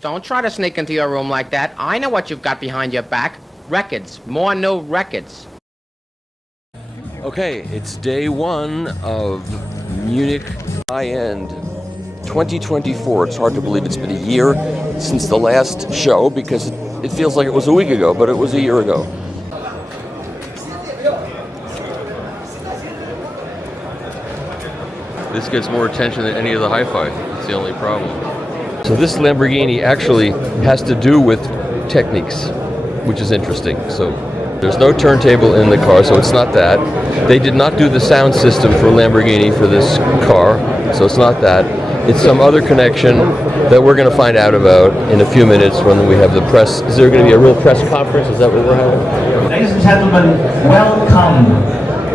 Don't try to sneak into your room like that. I know what you've got behind your back. Records. More new records. Okay, it's day one of Munich High End 2024. It's hard to believe it's been a year since the last show because it feels like it was a week ago, but it was a year ago. This gets more attention than any of the hi-fi. That's the only problem. So this Lamborghini actually has to do with Technics, which is interesting. So there's no turntable in the car, so it's not that. They did not do the sound system for Lamborghini for this car, so it's not that. It's some other connection that we're going to find out about in a few minutes when we have the press. Is there going to be a real press conference? Is that what we're having? Ladies and gentlemen, welcome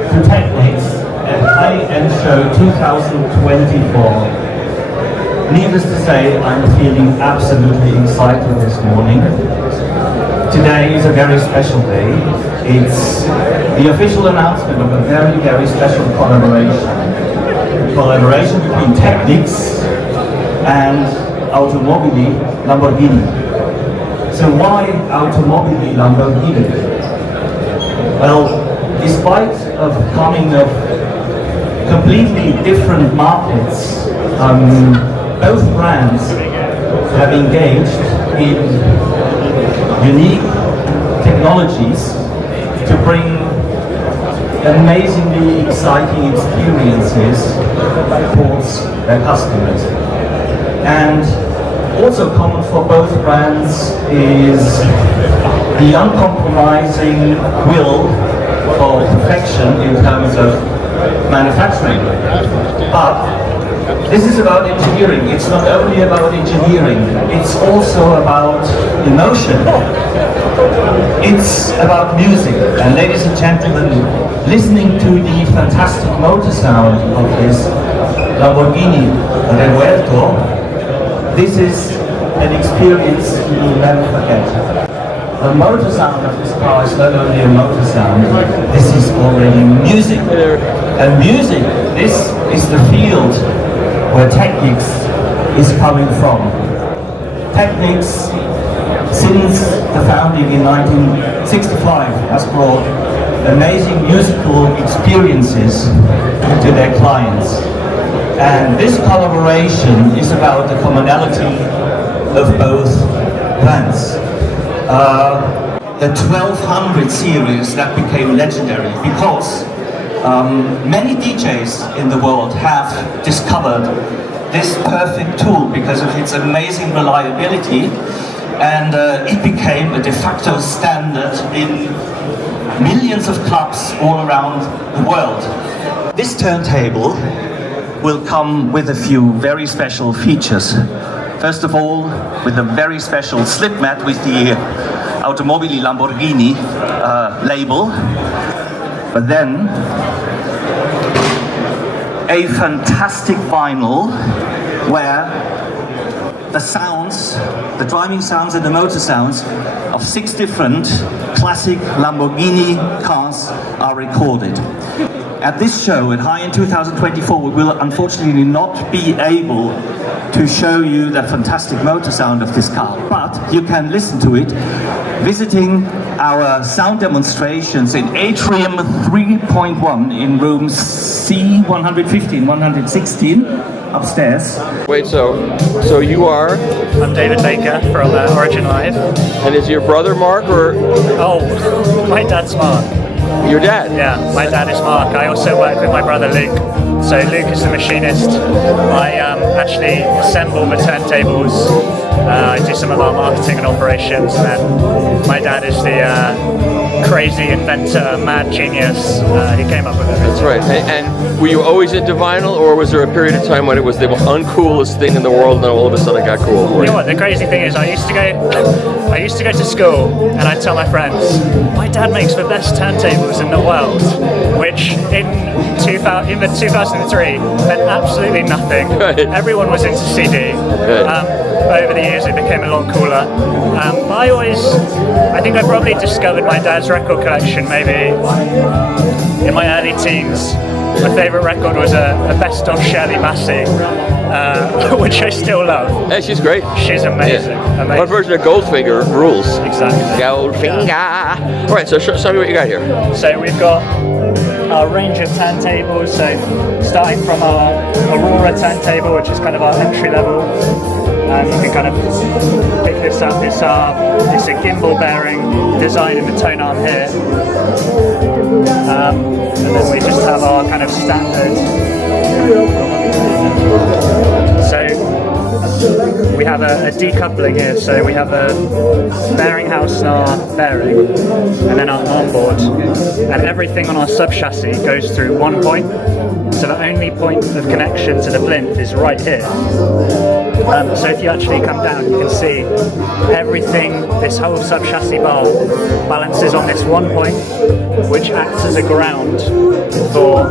to Technics at High End Show 2024. Needless to say, I'm feeling absolutely excited this morning. Today is a very special day. It's the official announcement of a very, very special collaboration between Technics and Automobili Lamborghini. So why Automobili Lamborghini? Well, despite of coming of completely different markets, both brands have engaged in unique technologies to bring amazingly exciting experiences towards their customers. And also common for both brands is the uncompromising will for perfection in terms of manufacturing. But this is about engineering. It's not only about engineering, it's also about emotion. It's about music. And ladies and gentlemen, listening to the fantastic motor sound of this Lamborghini Renown, this is an experience you will never forget. The motor sound of this car is not only a motor sound, this is already music. And music, this is the field where Technics is coming from. Technics, since the founding in 1965, has brought amazing musical experiences to their clients. And this collaboration is about the commonality of both brands. The 1200 series that became legendary because many DJs in the world have discovered this perfect tool because of its amazing reliability, and it became a de facto standard in millions of clubs all around the world. This turntable will come with a few very special features. First of all, with a very special slip mat with the Automobili Lamborghini label, but then a fantastic vinyl where the sounds, the driving sounds and the motor sounds of 6 different classic Lamborghini cars are recorded. At this show, at High End 2024, we will unfortunately not be able to show you the fantastic motor sound of this car, but you can listen to it visiting our sound demonstrations in Atrium 3.1 in rooms C115, 116 upstairs. Wait, so you are? I'm David Baker from Origin Live. And is your brother Mark or? Oh, my dad's Mark. Your dad? Yeah, my dad is Mark. I also work with my brother Luke. So Luke is the machinist. I actually assemble the turntables. I do some of our marketing and operations, and then my dad is the crazy inventor, mad genius. He came up with it. That's right. And were you always into vinyl, or was there a period of time when it was the uncoolest thing in the world, and then all of a sudden it got cool? You know what? The crazy thing is, I used to go to school, and I'd tell my friends, my dad makes the best turntables in the world, which in 2003 meant absolutely nothing. Right. Everyone was into CD. Right. Over the years it became a lot cooler. I think I probably discovered my dad's record collection maybe in my early teens. My favourite record was a Best of Shirley Bassey, which I still love. Hey, she's great. She's amazing. Yeah. Amazing. What version of Goldfinger rules? Exactly. Goldfinger. All right, so show me what you got here. So we've got our range of turntables. So starting from our Aurora turntable, which is kind of our entry level. And you can kind of pick this up. It's a gimbal bearing design in the tone arm here. And then we just have our kind of standard. So we have a decoupling here. So we have a bearing house and our bearing, and then our arm board. And everything on our sub-chassis goes through one point. So the only point of connection to the plinth is right here. So if you actually come down, you can see everything, this whole sub-chassis bar balances on this one point, which acts as a ground for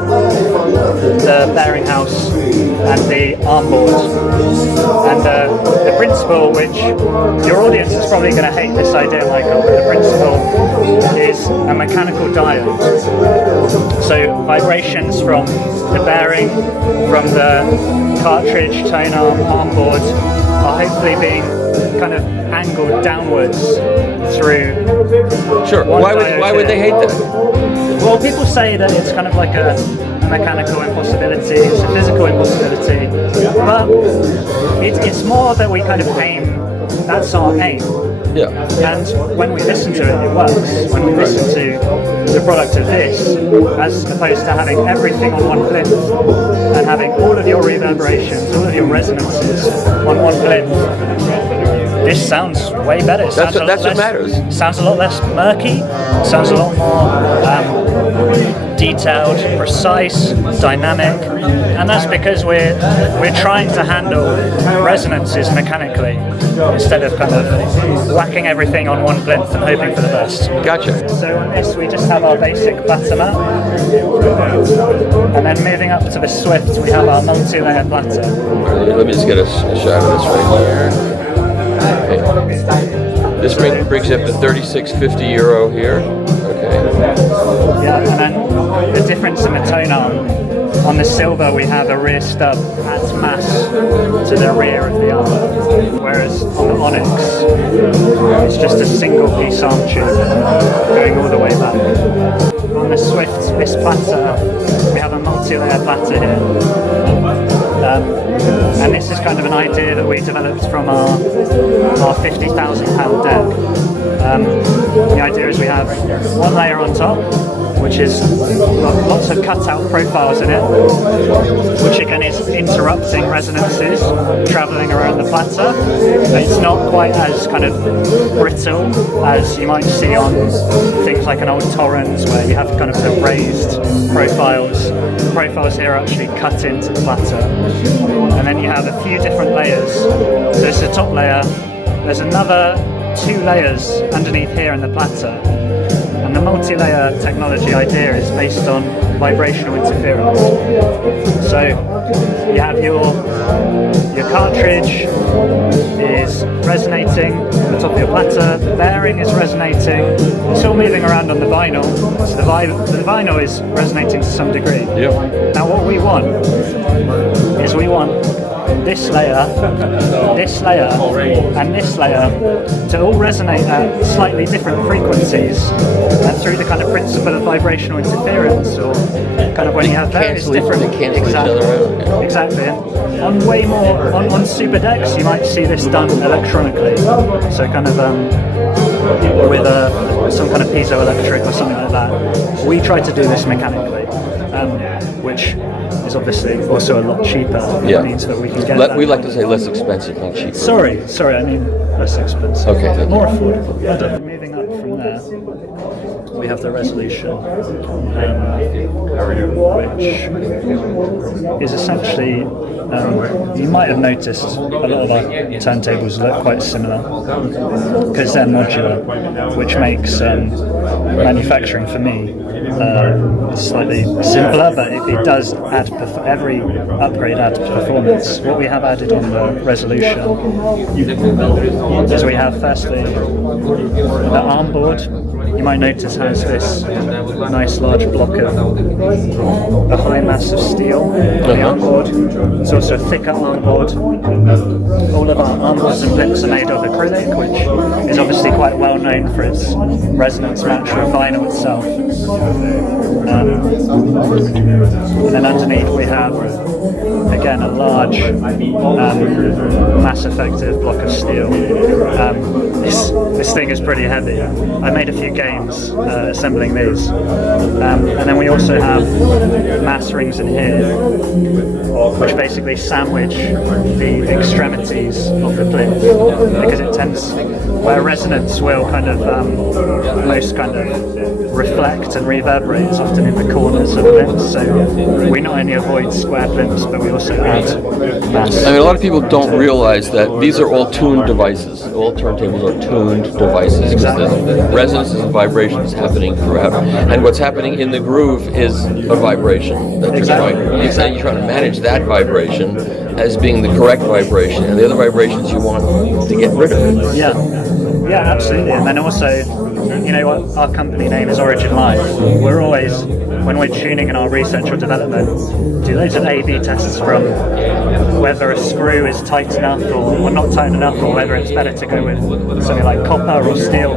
the bearing house and the arm board. And the principle, which your audience is probably going to hate this idea, Michael, but the principle is a mechanical diode. So vibrations from the bearing, from the cartridge, tone arm board are hopefully being kind of angled downwards through. Sure. Why would they hate that? Well, people say that it's kind of like a mechanical impossibility, it's a physical impossibility, but it's more that we kind of aim. That's our aim. Yeah. And when we listen to it, it works. When we listen to the product of this, as opposed to having everything on one plinth and having all of your reverberations, all of your resonances on one plinth, this sounds way better. That's what matters. Sounds a lot less murky. Sounds a lot more detailed, precise, dynamic, and that's because we're trying to handle resonances mechanically instead of kind of whacking everything on one plinth and hoping for the best. Gotcha. So on this we just have our basic platter mat, and then moving up to the Swift we have our multi-layer platter. Let me just get a shot of this right here. Okay. This brings up to €36.50 here. Okay. Yeah, and then the difference in the tone arm. On the silver we have a rear stub adds mass to the rear of the arm, whereas on the Onyx it's just a single piece arm tube going all the way back. On the Swift, this platter, we have a multi-layer platter here. And this is kind of an idea that we developed from our £50,000 deck. The idea is we have one layer on top, which is got lots of cutout profiles in it, which again is interrupting resonances travelling around the platter. It's not quite as kind of brittle as you might see on things like an old Torrens, where you have kind of the raised profiles. The profiles here are actually cut into the platter. And then you have a few different layers. So this is the top layer. There's another 2 layers underneath here in the platter. And the multi-layer technology idea is based on vibrational interference. So you have your cartridge is resonating on the top of your platter, the bearing is resonating, it's all moving around on the vinyl, so the vinyl is resonating to some degree. Yep. Now what we want is this layer, and this layer to all resonate at slightly different frequentions, and through the kind of principle of vibrational interference, or kind of when you have various different exactly. On way more on super decks, you might see this done electronically, so kind of with some kind of piezoelectric or something like that. We try to do this mechanically, which is obviously also a lot cheaper. Yeah. It means that we can get we like to say less expensive, not cheaper. Sorry, I mean less expensive. Okay. More affordable. Moving up from there, we have the resolution, which is essentially, you might have noticed a lot of our turntables look quite similar because they're modular, which makes manufacturing for me slightly simpler, but it does add every upgrade adds performance. What we have added on the resolution is we have firstly the arm board. You might notice has this nice large block of a high mass of steel on the arm board. It's also a thicker arm board. All of our arm boards and blips are made of acrylic, which is obviously quite well known for its resonance match with vinyl itself. And then underneath we have, again, a large mass effective block of steel. This thing is pretty heavy. I made a few games assembling these. And then we also have mass rings in here, which basically sandwich the extremities of the plinth, because it tends, where resonance will kind of most kind of reflect and reverberate is often in the corners of plinths. So we not only avoid square plinths, but we also add mass. I mean, a lot of people don't realize that these are all tuned devices. All turntables are tuned devices. Exactly. The resonances and vibrations happening throughout, and what's happening in the groove is a vibration that you're trying. You're trying to manage that vibration as being the correct vibration, and the other vibrations you want to get rid of. Yeah, absolutely. And then also, you know, our company name is Origin Live. We're always, when we're tuning in our research or development, do loads of A/B tests from whether a screw is tight enough or not tight enough, or whether it's better to go with something like copper or steel.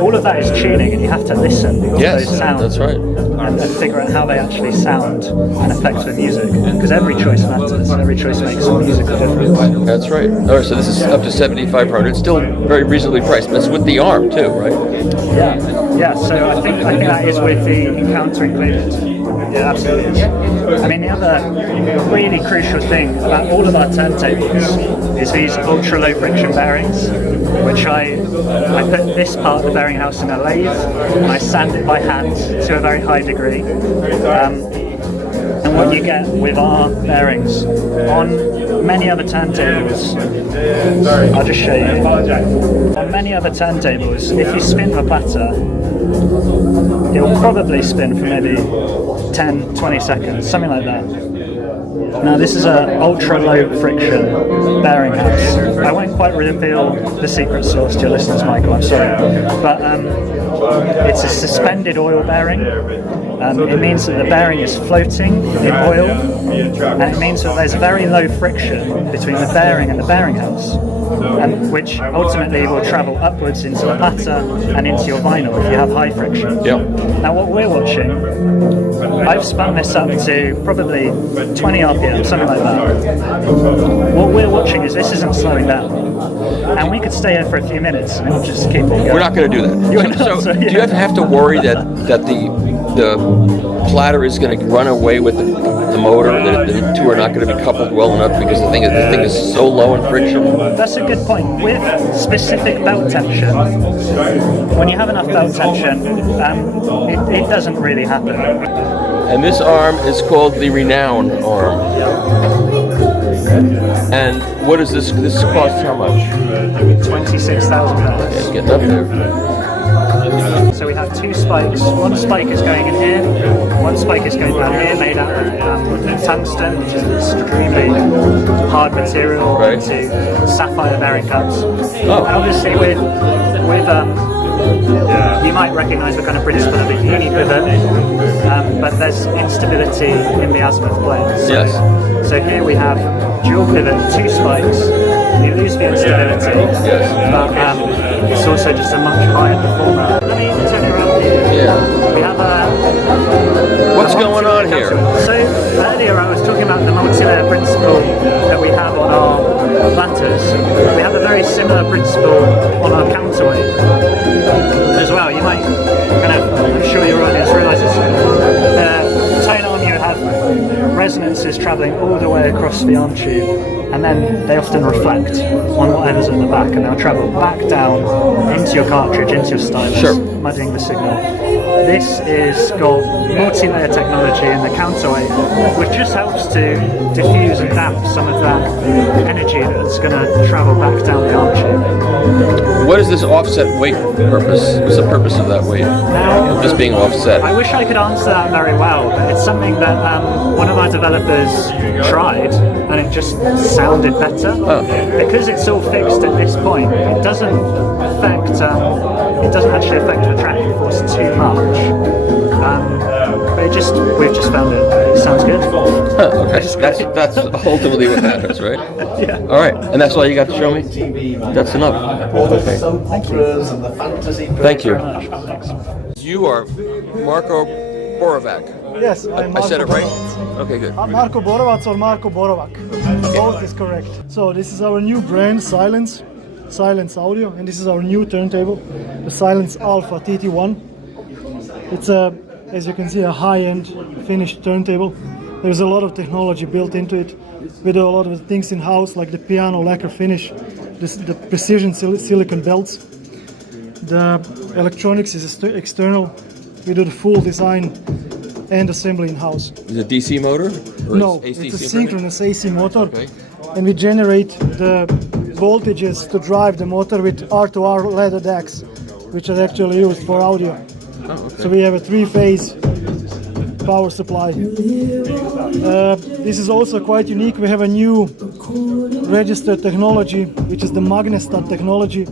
All of that is tuning, and you have to listen to those sounds. That's right. And figure out how they actually sound and affect the music, because every choice matters. Every choice makes a musical difference. That's right. All right, so this is up to $7,500. It's still very reasonably priced. That's with the arm too, right? Yeah. So I think that is with the encounter included. Yeah, absolutely is. I mean, the other really crucial thing about all of our turntables is these ultra low friction bearings, which I put this part of the bearing house in a lathe and I sand it by hand to a very high degree. And what you get with our bearings on many other turntables, I'll just show you. On many other turntables, if you spin the platter, it'll probably spin for maybe 10, 20 seconds, something like that. Now this is an ultra low friction bearing house. I won't quite reveal the secret sauce to your listeners, Michael, I'm sorry. But it's a suspended oil bearing. It means that the bearing is floating in oil, and it means that there's very low friction between the bearing and the bearing house, and which ultimately will travel upwards into the platter and into your vinyl if you have high friction. Yep. Now what we're watching, I've spun this up to probably 20 RPM, something like that. What we're watching is this isn't slowing down. And we could stay here for a few minutes and it'll just keep on going. We're not going to do that. You're not, do you have to worry that the platter is going to run away with the motor, that the two are not going to be coupled well enough because the thing is so low in friction? That's a good point. With specific belt tension, when you have enough belt tension, it doesn't really happen. And this arm is called the Renown arm. And what is this? This costs how much? $26,000. Okay, getting up there. So we have two spikes. One spike is going in here, one spike is going down here, made out of tungsten, which is an extremely hard material into sapphire bearing cups. Oh. And obviously with you might recognise the kind of principle of a uni pivot, but there's instability in the azimuth blades. Yes. So here we have dual pivot, two spikes. You lose the instability, but it's also just a much higher performer. Let me turn it around here. Yeah. We have What's going on here? So earlier I was talking about the modular principle that we have on our platters. We have a very similar principle on our counterweight as well. You might I'm sure your audience realises the tone arm, you have resonances travelling all the way across the arm tube, and then they often reflect on whatever's at the back, and they'll travel back down into your cartridge, into your stylus, muddying the signal. This is got multi-layer technology in the counterweight, which just helps to diffuse and damp some of that energy that's going to travel back down the arm tube. what is this offset weight purpose? What's the purpose of that weight? Now, Of this being offset? I wish I could answer that very well, but it's something that one of our developers tried, and it just sounded better. Oh. Because it's all fixed at this point, it doesn't affect. It doesn't actually affect the tracking force too much. But we've just found it sounds good. Huh, okay, that's ultimately what matters, right? Yeah. All right, and that's all you got to show me? That's enough. Okay. Thank you. You are Marko Borovac. Yes, I'm Marko I said it right? Borovac. Okay, good. Marko Borovac or Marko Borovac. Both is correct. So this is our new brand, Silence Audio, and this is our new turntable, the Silence Alpha TT1. It's as you can see, a high-end finished turntable. There's a lot of technology built into it. We do a lot of things in-house, like the piano lacquer finish, the precision silicon belts. The electronics is external. We do the full design and assembly in-house. Is it a DC motor? Or No, AC it's a synchronous? synchronous AC motor, Okay. and we generate the voltages to drive the motor with R2R ladder DACs, which are actually used for audio. Oh, okay. So we have a three-phase power supply. This is also quite unique. We have a new registered technology, which is the Magnestat technology.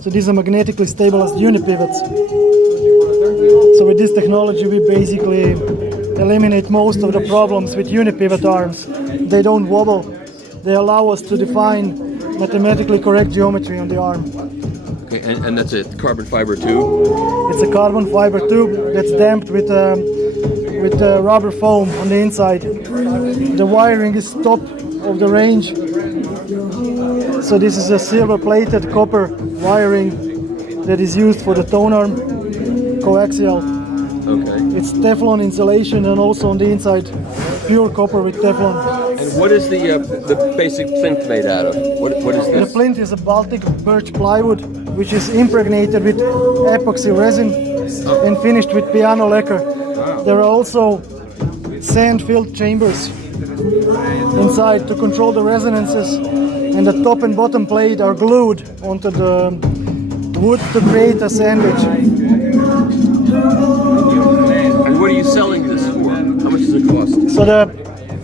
So these are magnetically stabilized unipivots. So with this technology, we basically eliminate most of the problems with unipivot arms. They don't wobble. They allow us to define mathematically correct geometry on the arm. Okay, and that's a carbon fiber tube? It's a carbon fiber tube that's damped with rubber foam on the inside. The wiring is top of the range. So this is a silver-plated copper wiring that is used for the tone arm, coaxial. Okay. It's Teflon insulation, and also on the inside, pure copper with Teflon. And what is the basic plinth made out of? What is The this? plinth is a Baltic birch plywood, which is impregnated with epoxy resin and finished with piano lacquer. There are also sand-filled chambers inside to control the resonances, and the top and bottom plate are glued onto the wood to create a sandwich. And what are you selling this for? How much does it cost? So the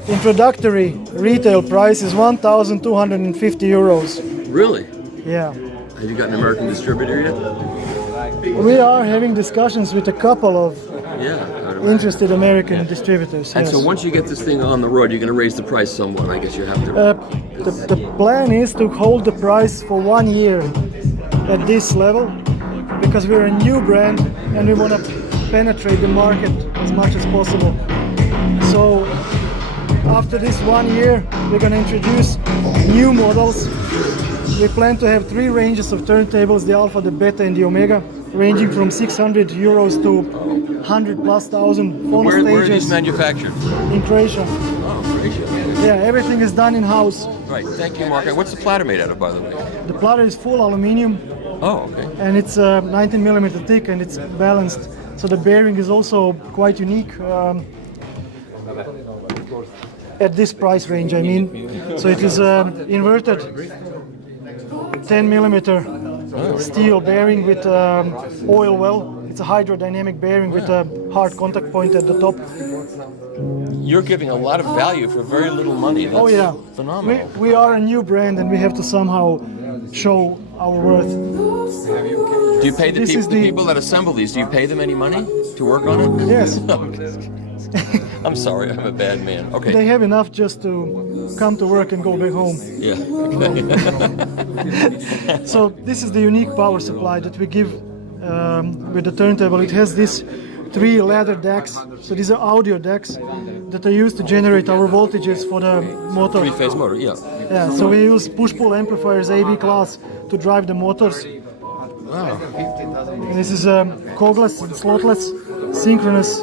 introductory retail price is 1,250 euros. Really? Yeah. Have you got an American distributor yet? We are having discussions with a couple of Yeah. I would imagine. interested American distributors. And yes. so once you get this thing on the road, you're going to raise the price somewhat. I guess you have to. The plan is to hold the price for 1 year at this level, because we're a new brand and we want to penetrate the market as much as possible. So after this 1 year, we're going to introduce new models. We plan to have 3 ranges of turntables, the Alpha, the Beta and the Omega, ranging from 600 euros to 100,000+ phono Where are these stages manufactured? in Croatia. Oh, Croatia. Yeah, everything is done in-house. Right. Thank you, Mark. What's the platter made out of, by the way? The platter is full aluminum, Oh, okay. and it's 19 millimeter thick, and it's balanced. So the bearing is also quite unique at this price range, I mean. So it is inverted 10 millimeter steel bearing with oil well. It's a hydrodynamic bearing with a hard contact point at the top. You're giving a lot of value for very little money. That's Oh yeah, phenomenal. we are a new brand, and we have to somehow show our worth. Do you pay the, This is the the- people that assemble these? Do you pay them any money to work on it? Yes. I'm sorry, I'm a bad man. Okay. They have enough just to come to work and go back home. Yeah. So this is the unique power supply that we give with the turntable. It has these 3 ladder DACs. So these are audio DACs that are used to generate our voltages for the motor. 3-phase motor, yeah. Yeah, so we use push-pull amplifiers AB class to drive the motors. Wow. And this is a cogless and slotless, synchronous,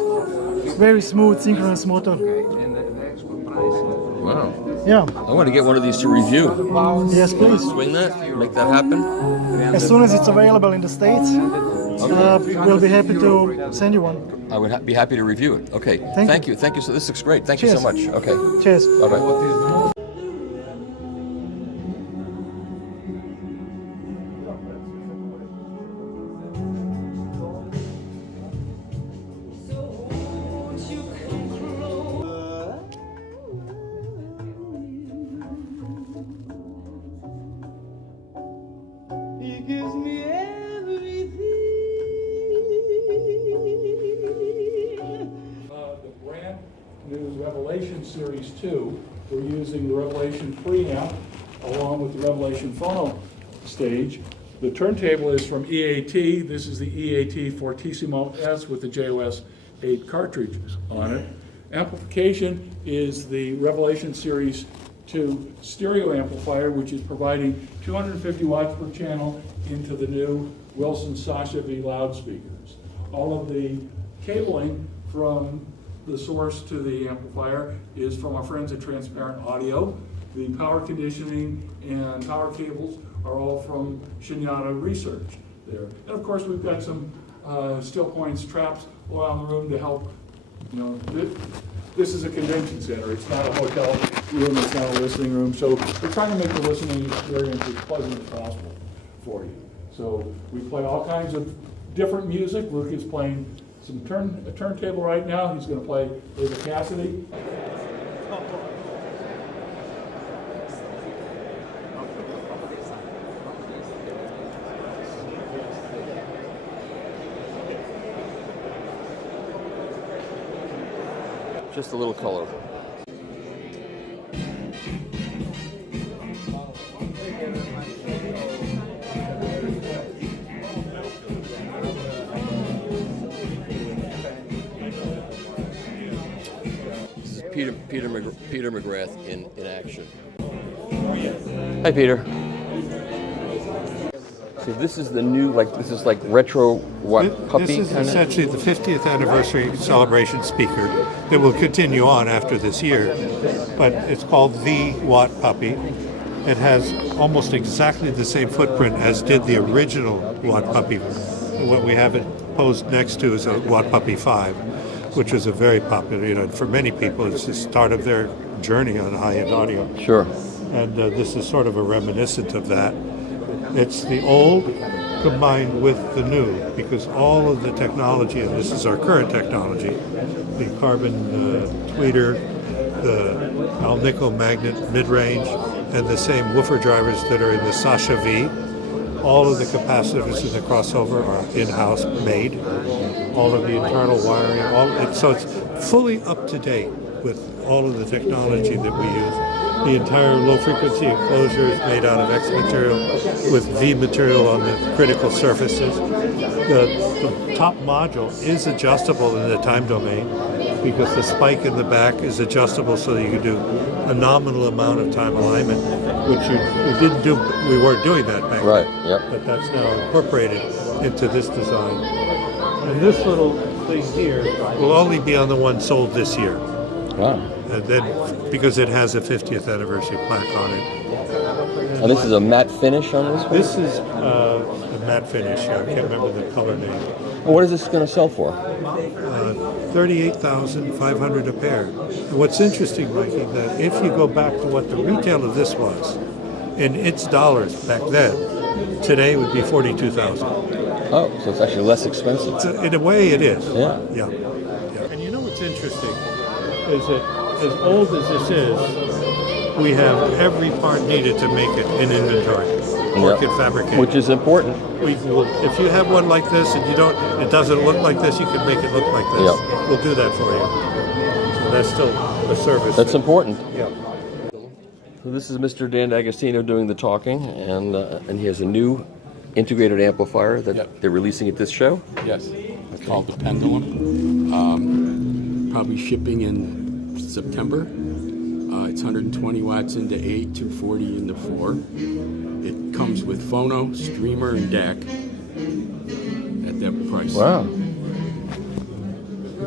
very smooth synchronous motor. Wow. Yeah, I want to get one of these to review. yes please. Swing that, make that happen. As soon as it's available in the States, we'll be happy to send you one. I would be happy to review it. Okay. Thank you. Thank you. So this looks great. Thank you so Cheers. much. Okay. Cheers. Bye-bye. gives me everything. The brand new Revelation Series 2, we're using the Revelation preamp along with the Revelation phono stage. The turntable is from EAT. This is the EAT Fortissimo S with the JOS 8 cartridge on it. Amplification is the Revelation Series 2 stereo amplifier, which is providing 250 watts per channel into the new Wilson Sasha V loudspeakers. All of the cabling from the source to the amplifier is from our friends at Transparent Audio. The power conditioning and power cables are all from Shinyata Research there. And of course, we've got some still points, traps around the room to help. You know, this is a convention center. It's not a hotel room. It's not a listening room. So we're trying to make the listening experience as pleasant as possible for you. So we play all kinds of different music. Luke is playing a turntable right now. He's going to play with a Cassidy. Just a little colorful. This is Peter McGrath in action. Hi, Peter. So this is the new, this is like retro puppy? This is essentially the 50th anniversary celebration speaker that will continue on after this year, but it's called the Watt Puppy. It has almost exactly the same footprint as did the original Watt Puppy. What we have it posed next to is a Watt Puppy 5, which was a very popular, for many people, it's the start of their journey on high-end audio. Sure. And this is sort of a reminiscent of that. It's the old combined with the new, because all of the technology, and this is our current technology, the carbon tweeter, the Alnico magnet mid-range, and the same woofer drivers that are in the Sasha V. All of the capacitors in the crossover are in-house made. All of the internal wiring, so it's fully up to date with all of the technology that we use. The entire low-frequency enclosure is made out of X material with V material on the critical surfaces. The top module is adjustable in the time domain because the spike in the back is adjustable so that you can do a nominal amount of time alignment, which we weren't doing that back then. Right, yep. But that's now incorporated into this design. And this little thing here will only be on the one sold this year. Wow. And then, because it has a 50th anniversary plaque on it. And this is a matte finish on this one? This is a matte finish. I can't remember the color name. Well, what is this going to sell for? $38,500 a pair. And what's interesting, Mikey, that if you go back to what the retail of this was, in its dollars back then, today would be $42,000. Oh, so it's actually less expensive. In a way, it is. Yeah. Yeah. And you know what's interesting is that as old as this is, we have every part needed to make it in inventory or can fabricate. Which is important. If you have one like this and it doesn't look like this, you can make it look like this. Yep. We'll do that for you. So that's still a service. That's important. Yeah. So this is Mr. Dan D'Agostino doing the talking, and he has a new integrated amplifier that they're releasing at this show. Yes. It's called the Pendulum. Probably shipping in September. It's 120 watts into 8, 240 into 4. It comes with phono, streamer, and DAC at that price. Wow.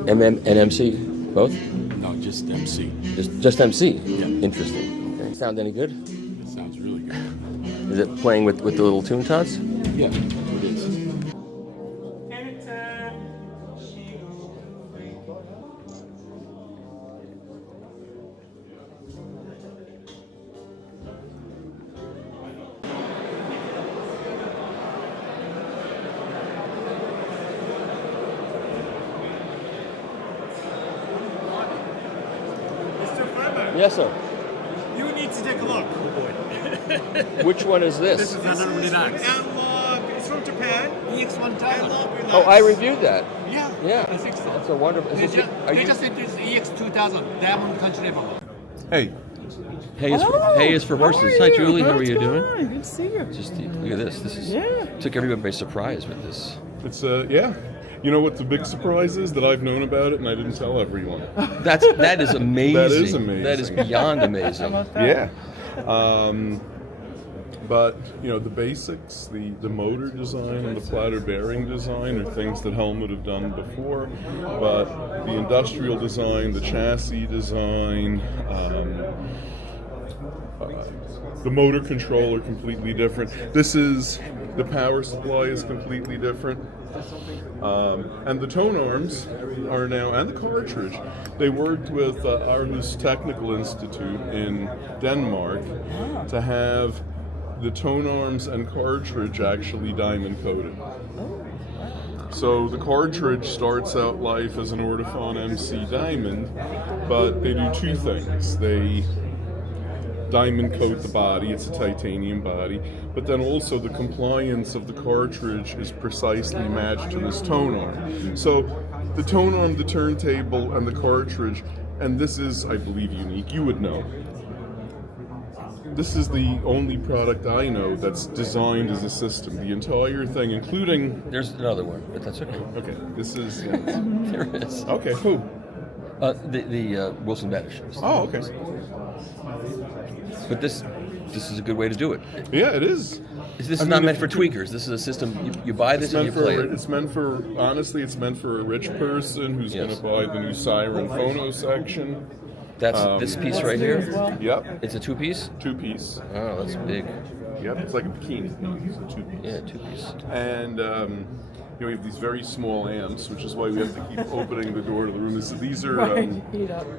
MM and MC, both? No, just MC. Just MC? Yeah. Interesting. Okay. Sound any good? It sounds really good. Is it playing with the little tune tots? Yeah, it is. Yes, sir. You need to take a look. Which one is this? This is the analog EX-1000. Oh, I reviewed that. Yeah, Yeah. I think so. That's a wonderful. They, Is it- are they you- just introduced EX-2000 Diamond Country Level. Hey. Hay is for horses. Hi, Julie. How are you doing? Good to see you. Just look at this. This is took everyone by surprise with this. It's yeah. You know what the big surprise is? That I've known about it and I didn't tell everyone. That is amazing. That is amazing. That is beyond amazing. Yeah. But you know the basics, the motor design and the platter bearing design are things that Helmut have done before. But the industrial design, the chassis design, the motor control are completely different. The power supply is completely different. And the tone arms are now, and the cartridge, they worked with Aarhus Technical Institute in Denmark to have the tone arms and cartridge actually diamond coated. So the cartridge starts out life as an Ortofon MC diamond, but they do two things. They diamond coat the body, it's a titanium body, but then also the compliance of the cartridge is precisely matched to this tone arm. So the tone arm, the turntable, and the cartridge, and this is, I believe, unique, you would know. This is the only product I know that's designed as a system. The entire thing, including... There's another one, but that's okay. Okay, this is... There is. Okay, who? The Wilson Badish. Oh, okay. But this is a good way to do it. Yeah, it is. This is not meant for tweakers. This is a system, you buy this and you play it. It's meant for, honestly, it's meant for a rich person who's going to buy the new Siren phono section. That's this piece right here? Yep. It's a two-piece? Two-piece. Oh, that's big. Yep, it's like a bikini. It's a two-piece. Yeah, two-piece. And you know, we have these very small amps, which is why we have to keep opening the door to the room. These are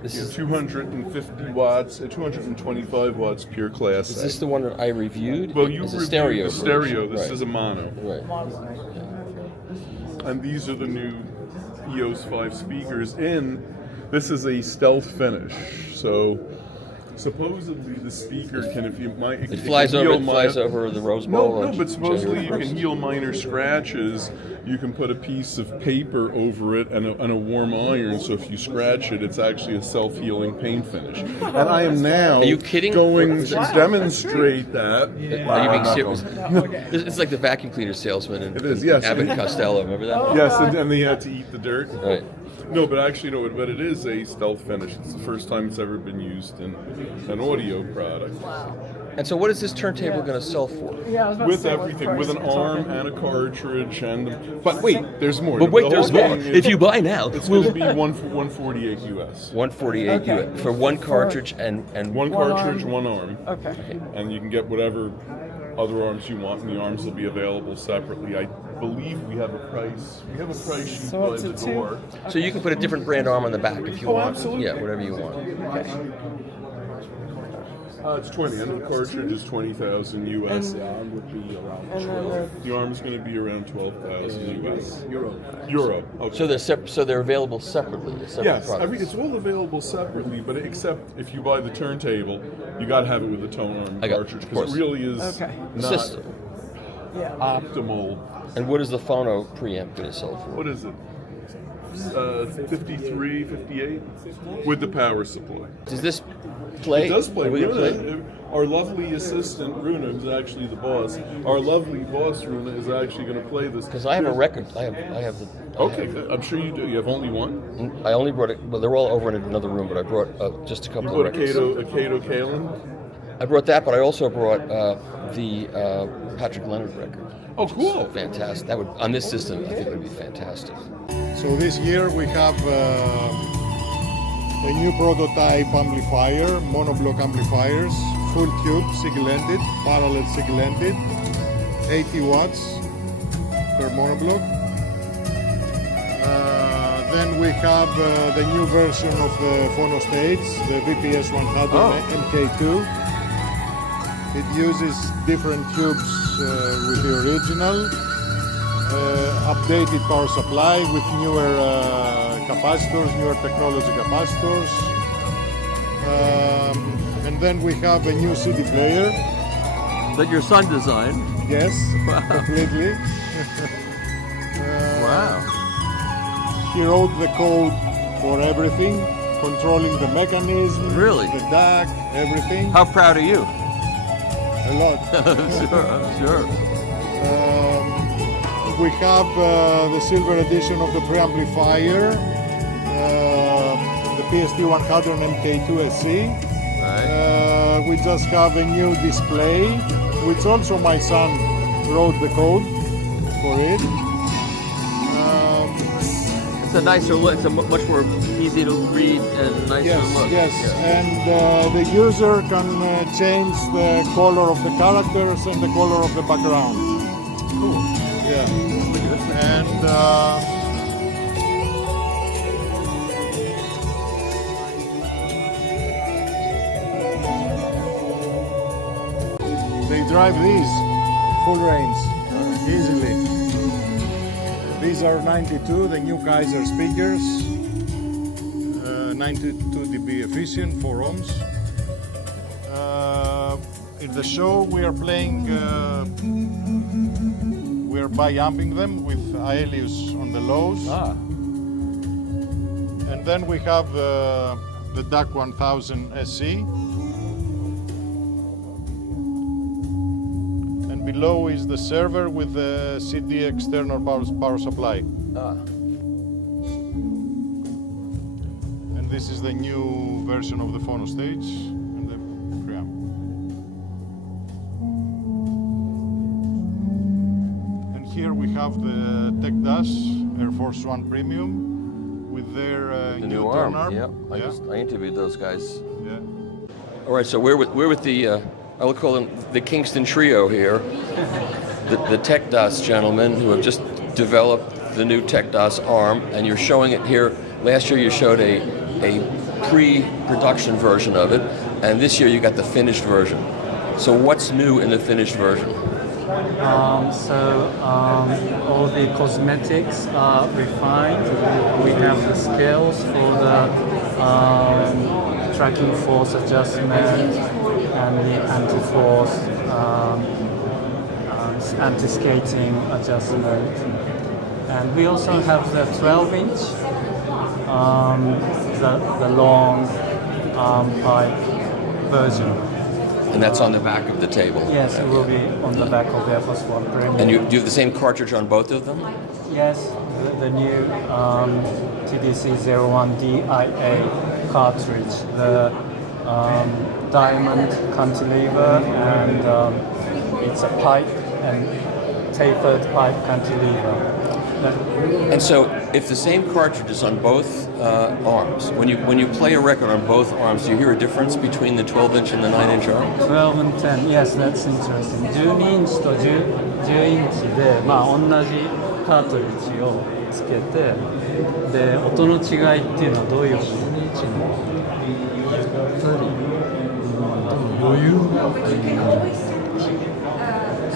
This is 250 watts, 225 watts pure class. Is this the one that I reviewed? Well, you it's reviewed a stereo. the stereo. Version. This is a mono. Right. And these are the new EOS 5 speakers in. This is a stealth finish, so supposedly the speaker can, if you might, It flies over the Rose Bowl. No, but supposedly you can heal minor scratches. You can put a piece of paper over it and a warm iron, so if you scratch it, it's actually a self-healing paint finish. And I am now going to demonstrate that. Are you being serious? It's like the vacuum cleaner salesman in Abbott and Costello. Remember that? Yes, and they had to eat the dirt. Right. No, but actually, no. But it is a stealth finish. It's the first time it's ever been used in an audio product. Wow. And so, what is this turntable going to sell for? Yeah, I was about with to say, everything, with an arm and a cartridge, but wait, there's more. But wait, The whole there's more. thing If you buy now, it's going to be 148 US. 148 US for one cartridge and one cartridge, one arm. Okay. And you can get whatever other arms you want, and the arms will be available separately. I believe we have a price. We have a price sheet by the door. So you can put a different brand arm on the back if you want. Absolutely. Yeah, whatever you want. Okay. It's 20, and the cartridge is 20,000 US. And the arm would be around and 12. The arm is going to be around 12,000 US. Euro. Okay. So they're available separately. Yes, it's all available separately, but except if you buy the turntable, you got to have it with a tone arm cartridge because it really is not optimal. And what is the phono preamp going to sell for? What is it? 53, 58 with the power supply. Does this play? It does play. Are we gonna play? Our lovely assistant Runa, who's actually the boss. Our lovely boss Runa is actually going to play this. Because I have a record. I have the. Okay, I'm sure you do. You have only one. I only brought it. Well, they're all over in another room, but I brought just a couple of records. A Cato Kalin? I brought that, but I also brought the Patrick Leonard record. Oh, cool! Fantastic. That would on this system, I think it would be fantastic. So this year we have a new prototype amplifier, monoblock amplifiers, full tube, single-ended, parallel single-ended, 80 watts per monoblock. Then we have the new version of the phono stage, the VPS 100 MK2. It uses different tubes with the original. Updated power supply with newer capacitors, newer technology capacitors. And then we have a new CD player. That your son designed? Yes, completely. Wow. He wrote the code for everything, controlling the mechanism, Really? the DAC, everything. How proud are you? A lot. Sure, I'm sure. We have the silver edition of the preamplifier, the PST-100 MK2 SC. Right. We just have a new display, which also my son wrote the code for it. It's a nicer look. It's a much more easy to read and nicer look. Yes, and the user can change the color of the characters and the color of the background. Cool. Yeah. And they drive these full range easily. These are 92, the new Kaiser speakers, 92 dB efficient, 4 ohms. In the show we are playing, we are bi-amping them with Aelius on the lows. And then we have the DAC 1000 SC. And below is the server with the CD external power supply. And this is the new version of the phono stage and the preamp. And here we have the TechDAS Air Force One Premium with their The new arm. turn Yeah. I interviewed those guys. Yeah. All right, so we're with the I will call them the Kingston trio here, the TechDAS gentlemen who have just developed the new TechDAS arm, and you're showing it here. Last year you showed a pre-production version of it, and this year you got the finished version. So what's new in the finished version? All the cosmetics are refined. We have the scales for the tracking force adjustment and the anti-force, anti-skating adjustment. And we also have the 12-inch, the long pipe version. And that's on the back of the table? Yes, it will be on the back of the Air Force One Premium. And do you have the same cartridge on both of them? Yes, the new TDC-01DIA cartridge, the diamond cantilever, and it's a pipe and tapered pipe cantilever. And so, if the same cartridge is on both arms, when you play a record on both arms, do you hear a difference between the 12-inch and the 9-inch arm? 12 and 10, yes, that's interesting. 12インチと 10インチで、同じカートリッジをつけて、で、音の違いっていうのはどういうふうに違うの？余裕。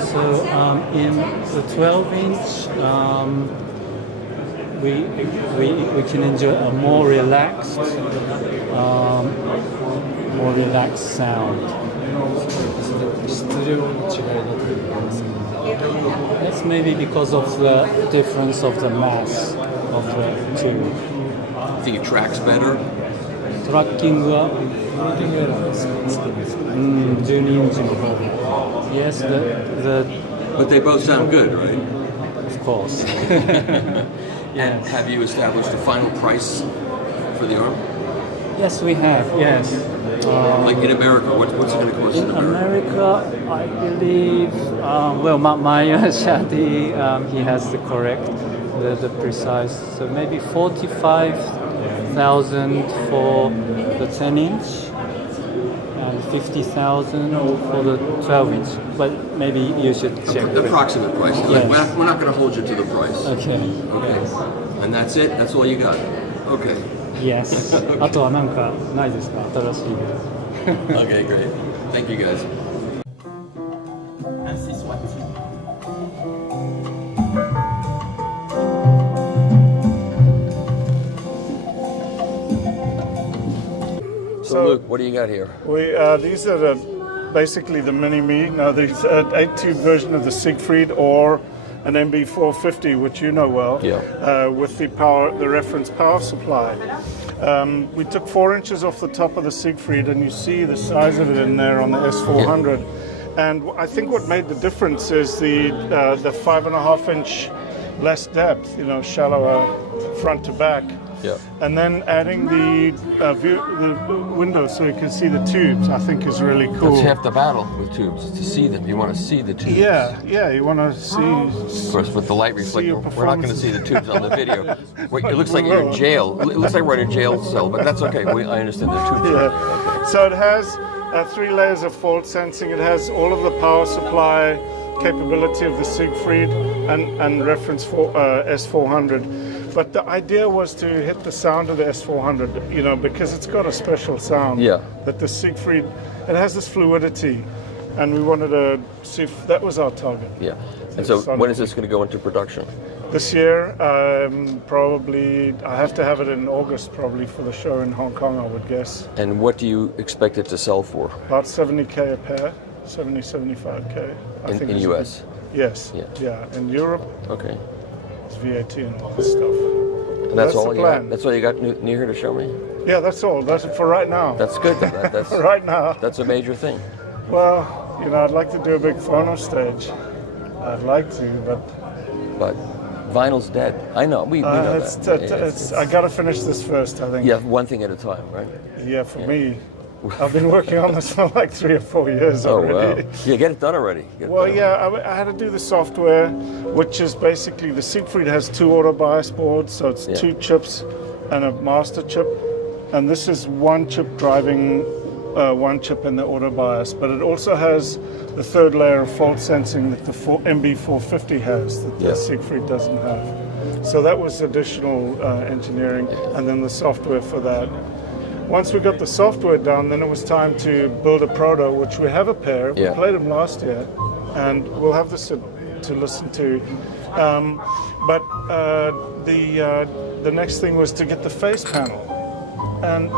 So in the 12-inch, we can enjoy a more relaxed sound. That's maybe because of the difference of the mass of the two. I think it tracks better. Tracking は12インチの方で。Yes, But they both sound good, right? Of course. And have you established a final price for the arm? Yes, we have. Yes. Like in America, what's it going to cost in America? I believe. Well, my Shadi, he has the correct, the precise. So maybe 45,000 for the 10-inch. And 50,000 for the 12-inch, but maybe you should check. Approximate price. Yes. We're not going to hold you to the price. Okay. Okay. Yes. And that's it. That's all you got. Okay. Yes. あとは何かないですか？新しい。Okay, great. Thank you guys. Ainsi soit-il. So Luke, what do you got here? These are basically the mini-me. Now, the 8-tube version of the Siegfried or an MB450, which you know well, with the reference power supply. We took 4 inches off the top of the Siegfried, and you see the size of it in there on the S400. And I think what made the difference is the 5.5 inch less depth, shallower front to back. Yeah. And then adding the window so you can see the tubes, I think is really cool. That's half the battle with tubes, to see them. You want to see the tubes. Yeah, you want to see. Of course, with the light reflector, we're not going to see the tubes on the video. It looks like you're in jail. It looks like we're in a jail cell, but that's okay. I understand the tubes. Yeah. So it has 3 layers of fault sensing. It has all of the power supply capability of the Siegfried and reference for S400. But the idea was to hit the sound of the S400, because it's got a special sound. Yeah. That the Siegfried, it has this fluidity, and we wanted to see if that was our target. Yeah. And so when is this going to go into production? This year, probably, I have to have it in August probably for the show in Hong Kong, I would guess. And what do you expect it to sell for? About 70K a pair, 75K. In US? Yes. Yeah. In Europe. Okay. It's VAT and all this stuff. And that's all you got? That's all you got near here to show me? Yeah, that's all. That's it for right now. That's good. That's for right now. That's a major thing. Well, I'd like to do a big phono stage. I'd like to, but vinyl's dead. I know. We know that. I got to finish this first, I think. Yeah, one thing at a time, right? Yeah, for me. I've been working on this for like 3 or 4 years already. Wow. Yeah, get it done already. I had to do the software, which is basically the Siegfried has 2 auto bias boards, so it's 2 chips and a master chip, and this is 1 chip driving 1 chip in the auto bias, but it also has the 3rd layer of fault sensing that the MB450 has that the Siegfried doesn't have. So that was additional engineering, and then the software for that. Once we got the software done, then it was time to build a proto, which we have a pair. We played them last year, and we'll have this to listen to. But the next thing was to get the face panel. And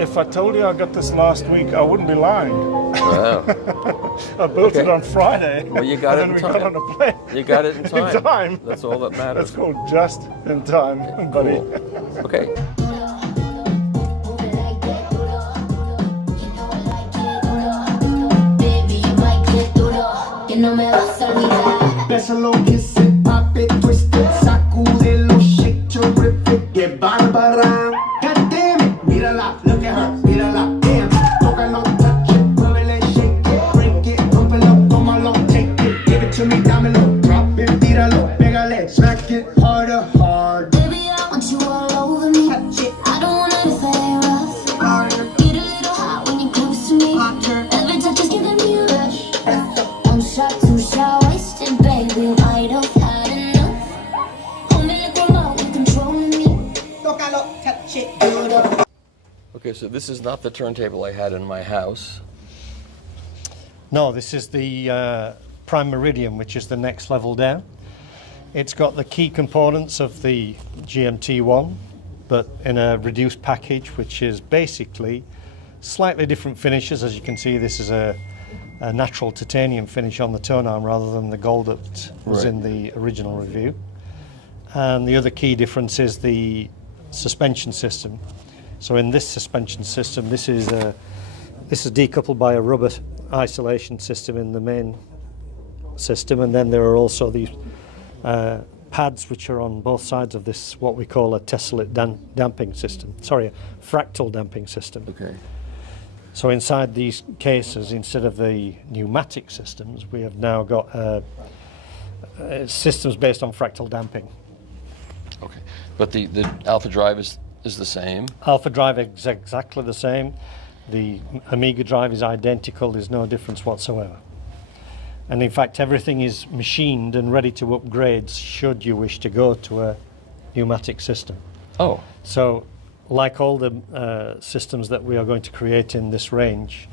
if I told you I got this last week, I wouldn't be lying. Wow. I built it on Friday. Well, you got it in time. Got on a plane. You got it in time. In time. That's all that matters. That's called just in time, buddy. Cool. Okay. No me vas a olvidar. Bésalo, kiss it, pop it, twist it, sacúdelo, shake, terrific, get bárbara. God damn it, mírala, look at her, mírala, damn. Tócalo, touch it, muévele, shake it, break it, rómpelo, tómalo, take it, give it to me, dámelo, drop it, tíralo, pégale, smack it, harder, hard. Baby, I want you all over me, touch it, I don't want it to play rough. Harder, get a little hot when you're close to me, hotter, every touch is giving me a rush. Shot, 2 shot, wasted, baby. I don't had enough. Hold me like remote, you controlling me. Tócalo, touch it, do it up. Okay, so this is not the turntable I had in my house. No, this is the Prime Meridian, which is the next level down. It's got the key components of the GMT1, but in a reduced package, which is basically slightly different finishes. As you can see, this is a natural titanium finish on the tone arm rather than the gold that was in the original review. And the other key difference is the suspension system. So in this suspension system, this is decoupled by a rubber isolation system in the main system, and then there are also these pads which are on both sides of this, what we call a tessellate damping system. Sorry, a fractal damping system. Okay. So inside these cases, instead of the pneumatic systems, we have now got systems based on fractal damping. Okay, but the Alpha drive is the same? Alpha drive is exactly the same. The Amiga drive is identical. There's no difference whatsoever. And in fact, everything is machined and ready to upgrade should you wish to go to a pneumatic system. Oh. So, like all the systems that we are going to create in this range,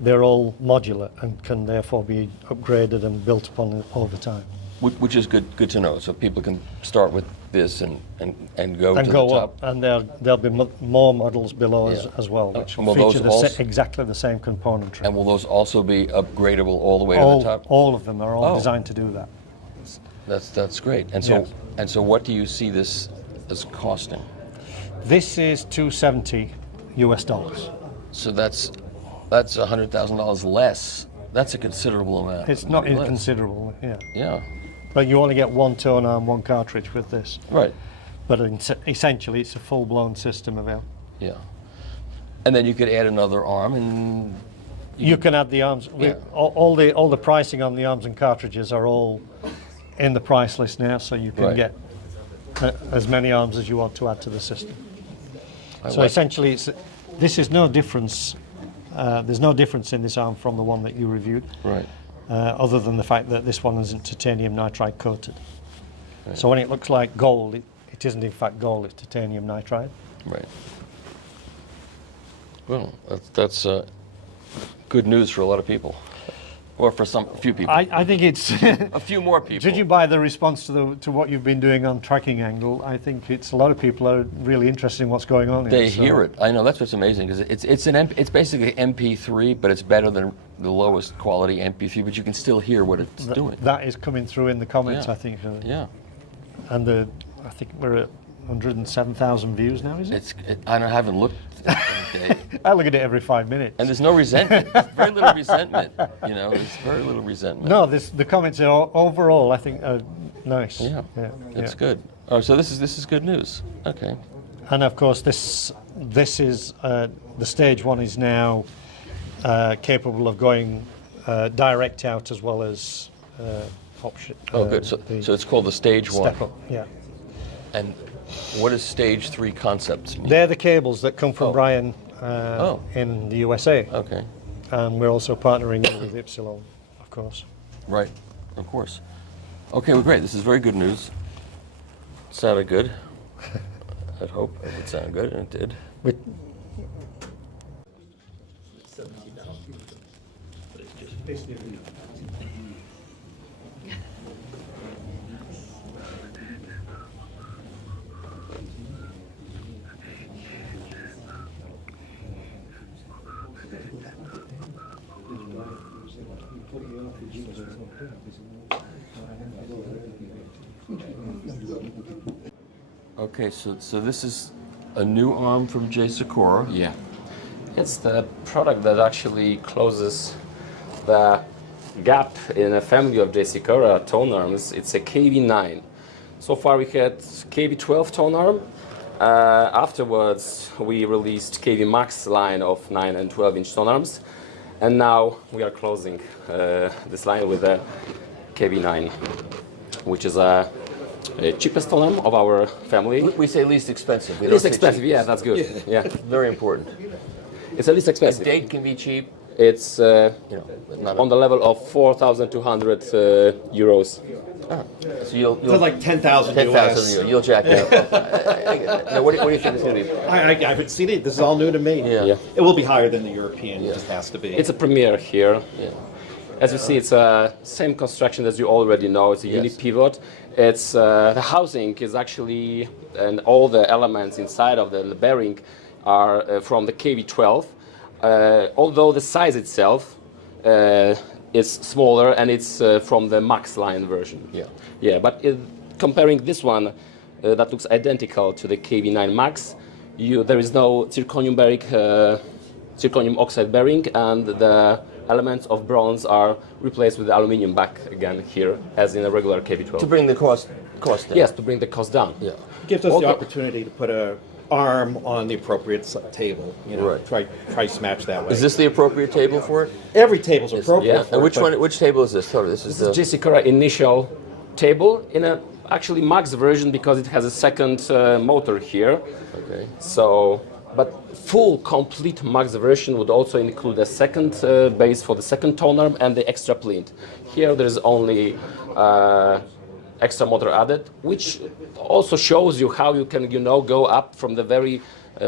they're all modular and can therefore be upgraded and built upon over time. Which is good to know, so people can start with this and go to the top. Up, and there'll be more models below as well, which will feature exactly the same componentry. And will those also be upgradable all the way to the top? All of them are all designed to do that. That's great. And so what do you see this as costing? This is $270 US. So that's $100,000 less. That's a considerable amount. It's not inconsiderable, yeah. Yeah. But you only get one tone arm, one cartridge with this. Right. But essentially, it's a full-blown system of Yeah. And then you could add another arm, and you can add the arms. Yeah. All the pricing on the arms and cartridges are all in the price list now, so you can get as many arms as you want to add to the system. So essentially, this is no difference. There's no difference in this arm from the one that you reviewed, right? Other than the fact that this one isn't titanium nitride coated. Right. So when it looks like gold, it isn't in fact gold. It's titanium nitride. Right. Well, that's good news for a lot of people, or for a few people. I think it's a few more people. Judging by the response to what you've been doing on Tracking Angle, I think it's a lot of people are really interested in what's going on. They hear it. I know, that's what's amazing, because it's basically MP3, but it's better than the lowest quality MP3. But you can still hear what it's doing. That is coming through in the comments, Yeah. I think. Yeah. And I think we're at 107,000 views now, is it? I haven't looked. I look at it every 5 minutes. And there's no resentment. There's very little resentment. There's very little resentment. No, the comments are overall, I think, are nice. Yeah, it's good. Oh, so this is good news. Okay. And of course, this is the stage one is now capable of going direct out as well as option. Oh, good. So it's called the stage one. Step up. Yeah. And what does stage 3 concepts mean? They're the cables that come from Brian in the USA. Okay. And we're also partnering with Ypsilon, of course. Right, of course. Okay, well, great. This is very good news. Sounded good. I'd hope it would sound good, and it did. Okay, so this is a new arm from J. Sakura. Yeah. It's the product that actually closes the gap in a family of J. Sakura tone arms. It's a KV9. So far we had KV12 tone arm. Afterwards we released KV Max line of 9 and 12 inch tone arms. And now we are closing this line with a KV9, which is a cheapest tone arm of our family. We say least expensive. Least expensive, yeah, that's good. Yeah. Very important. It's the least expensive. A date can be cheap. It's on the level of 4,200 euros. So you'll for like 10,000 US. You'll jack it up. Now, what do you think it's going to be? I haven't seen it. This is all new to me. Yeah. It will be higher than the European. It just has to be. It's a Premier here. Yeah. As you see, it's a same construction as you already know. It's a unique pivot. It's the housing is actually, and all the elements inside of the bearing are from the KV12. Although the size itself is smaller, and it's from the Max line version. Yeah. But comparing this one, that looks identical to the KV9 Max, there is no zirconium bearing, zirconium oxide bearing, and the elements of bronze are replaced with the aluminium back again here, as in a regular KV12. To bring the cost down. Yes, to bring the cost down. Yeah. It gives us the opportunity to put a arm on the appropriate table. Try price match that way. Is this the appropriate table for it? Every table's appropriate. And which table is this? Sorry, this is J. Sakura initial table in a actually Max version, because it has a second motor here. Okay. So, but full complete Max version would also include a second base for the second tone arm and the extra plinth. Here there is only extra motor added, which also shows you how you can go up from the very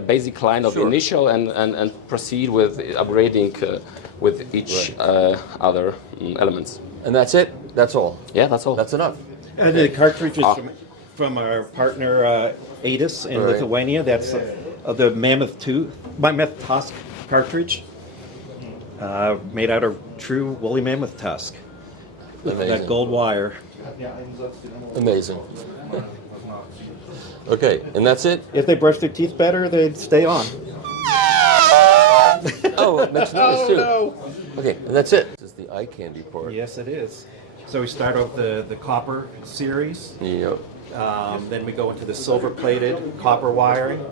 basic line of initial and proceed with upgrading with each other elements. And that's it? That's all? Yeah, that's all. That's enough. And the cartridge is from our partner Vitus in Lithuania. That's the Mammoth Tusk cartridge, made out of true woolly mammoth tusk. With that gold wire. Amazing. Okay, and that's it? If they brush their teeth better, they'd stay on. Oh, it makes noise too. No. Okay, and that's it. This is the eye candy part. Yes, it is. So we start off the copper series. Yep. Then we go into the silver-plated copper wiring,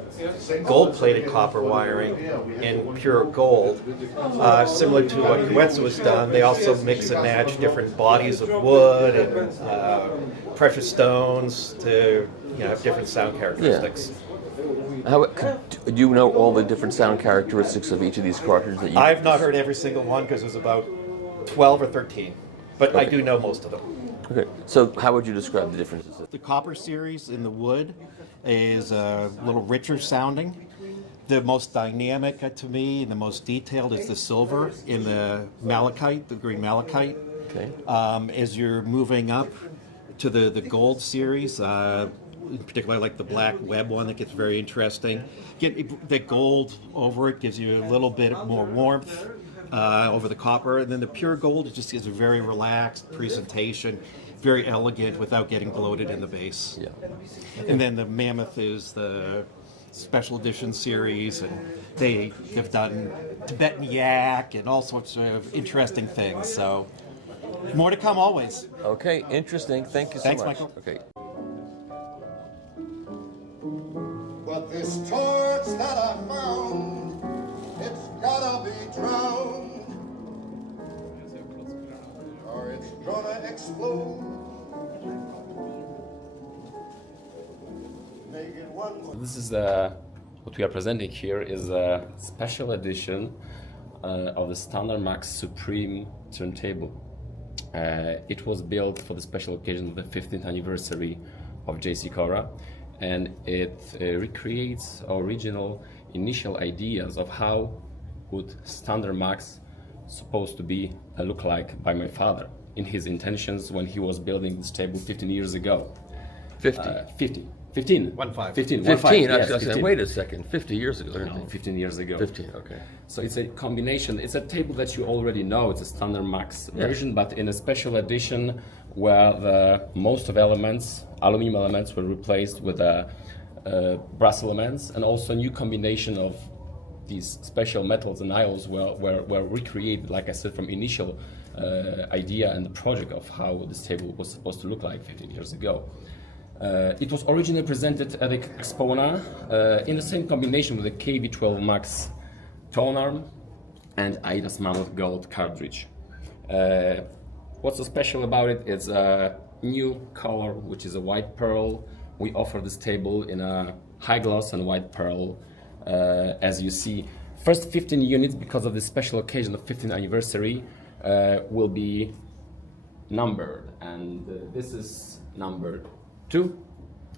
gold-plated copper wiring, and pure gold. Similar to what Quetzal has done, they also mix and match different bodies of wood and precious stones to have different sound characteristics. Do you know all the different sound characteristics of each of these cartridges that you? I've not heard every single one because there's about 12 or 13, but I do know most of them. Okay, so how would you describe the differences? The copper series in the wood is a little richer sounding. The most dynamic to me, and the most detailed is the silver in the malachite, the green malachite. Okay. As you're moving up to the gold series, in particular, I like the black web one that gets very interesting. The gold over it gives you a little bit more warmth over the copper, and then the pure gold just gives a very relaxed presentation, very elegant without getting bloated in the bass. Yeah. And then the Mammoth is the special edition series, and they have done Tibetan yak and all sorts of interesting things. So more to come always. Okay, interesting. Thank you so Thanks, much. Michael. Okay. But this torch that I found, it's gotta be drowned, or it's gonna explode. Make it one more. This is what we are presenting here is a special edition of the Standard Max Supreme turntable. It was built for the special occasion of the 15th anniversary of JC Cora, and it recreates original initial ideas of how would Standard Max supposed to be look like by my father in his intentions when he was building this table 15 years ago. 15. 15. 15. 15. Yes, I said, wait a second. 50 years ago. No, 15 years ago. 15. Okay. So it's a combination. It's a table that you already know. It's a Standard Max version, but in a special edition where the most of elements, aluminum elements, were replaced with brass elements, and also a new combination of these special metals and aisles were recreated, like I said, from initial idea and the project of how this table was supposed to look like 15 years ago. It was originally presented at the Expona in the same combination with the KV12 Max tonearm and Aidas Mammoth Gold cartridge. What's so special about it is a new color, which is a white pearl. We offer this table in a high gloss and white pearl. As you see, first 15 units, because of this special occasion of 15th anniversary, will be numbered, and this is number 2.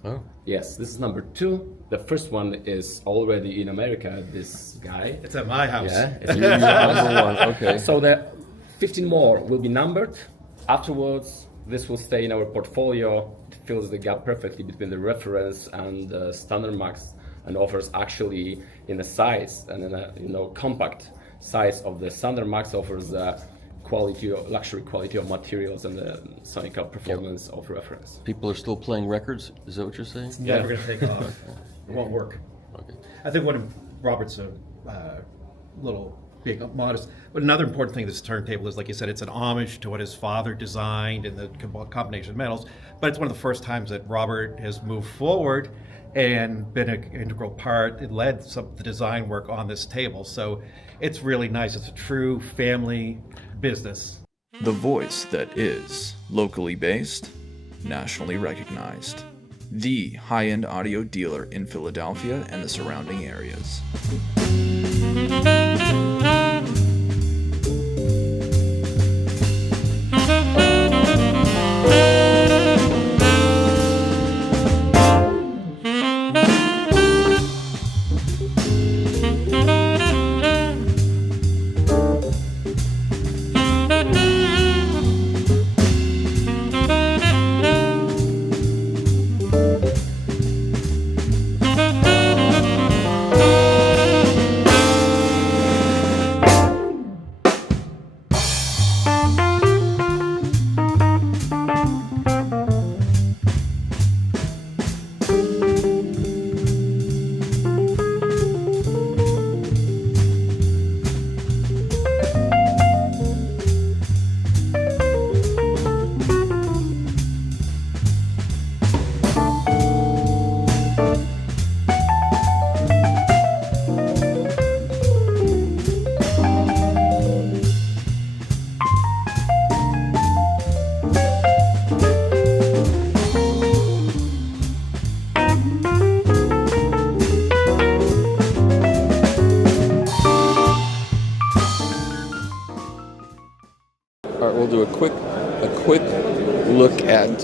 Oh. Yes, this is number 2. The first one is already in America, this guy. It's at my house. Yeah, it's in your house. Okay. So the 15 more will be numbered. Afterwards, this will stay in our portfolio. It fills the gap perfectly between the reference and the Standard Max, and offers actually in the size and in a compact size of the Standard Max offers quality, luxury quality of materials and the sonical performance of reference. People are still playing records? Is that what you're saying? It's never going to take off. It won't work. Okay. I think Robert's a little big, modest. But another important thing of this turntable is, like you said, it's an homage to what his father designed and the combination of metals. But it's one of the first times that Robert has moved forward and been an integral part. It led some of the design work on this table. So it's really nice. It's a true family business. The voice that is locally based, nationally recognized. The high-end audio dealer in Philadelphia and the surrounding areas.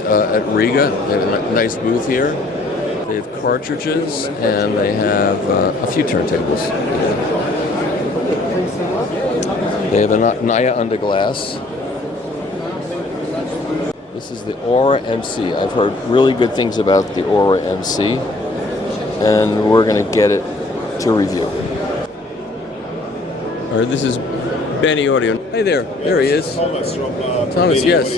at Riga. They have a nice booth here. They have cartridges and they have a few turntables. They have a Naya under glass. This is the Aura MC. I've heard really good things about the Aura MC, and we're going to get it to review. All right, this is Benny Audio. Hey there, there he is. Thomas from Thomas, yes.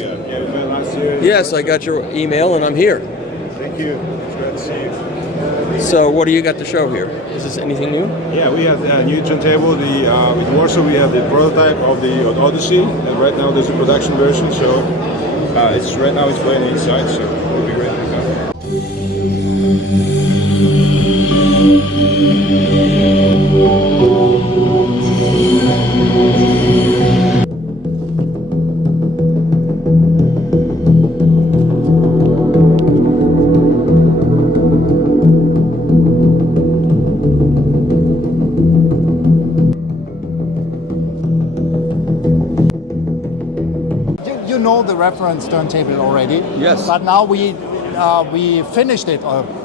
Yes, I got your email and I'm here. Thank you. It's great to see you. So, what do you got to show here? Is this anything new? Yeah, we have a new turntable. In Warsaw, we have the prototype of the Odyssey, and right now there's a production version. So, right now it's playing inside, so we'll be ready to go. You know the reference turntable already. Yes. But now we finished it.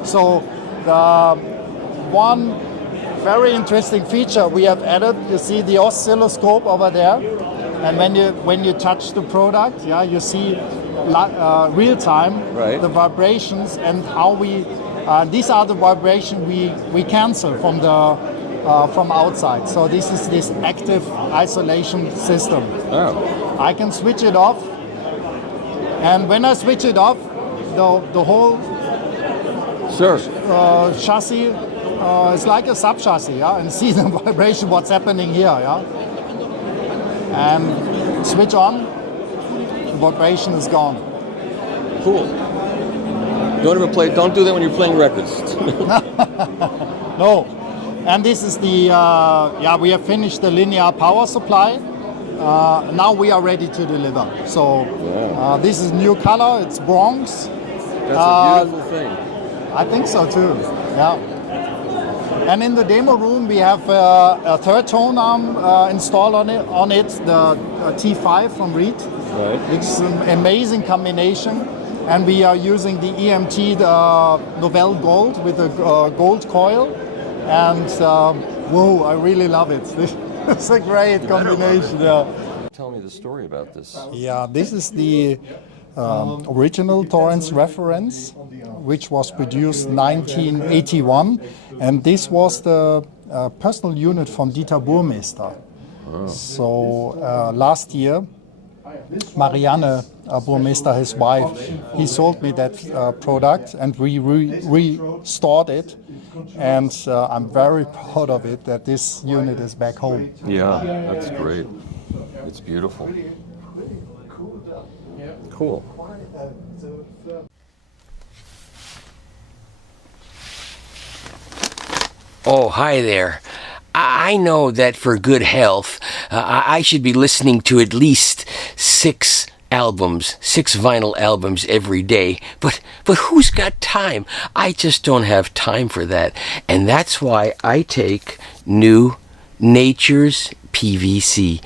So the one very interesting feature we have added, you see the oscilloscope over there, and when you touch the product, yeah, you see real time the vibrations and how we these are the vibrations we cancel from the from outside. So this is this active isolation system. Oh. I can switch it off, and when I switch it off, the whole chassis is like a sub chassis, yeah, and see the vibration, what's happening here, yeah. And switch on, the vibration is gone. Cool. Don't do that when you're playing records. No. And this is the we have finished the linear power supply. Now we are ready to deliver. So this is new color. It's bronze. That's a beautiful thing. I think so too. Yeah. And in the demo room we have a third tone arm installed on it, the T5 from Reed. Right. It's an amazing combination. And we are using the EMT, the Novell Gold with a gold coil. And whoa, I really love it. It's a great combination. Yeah. Tell me the story about this. Yeah, this is the original Torrance reference, which was produced 1981, and this was the personal unit from Dieter Burmester. Oh. So last year, Marianne Burmester, his wife, he sold me that product, and we restored it. And I'm very proud of it that this unit is back home. Yeah, that's great. It's beautiful. Cool. Oh, hi there. I know that for good health, I should be listening to at least 6 vinyl albums every day. But who's got time? I just don't have time for that. And that's why I take new Nature's PVC.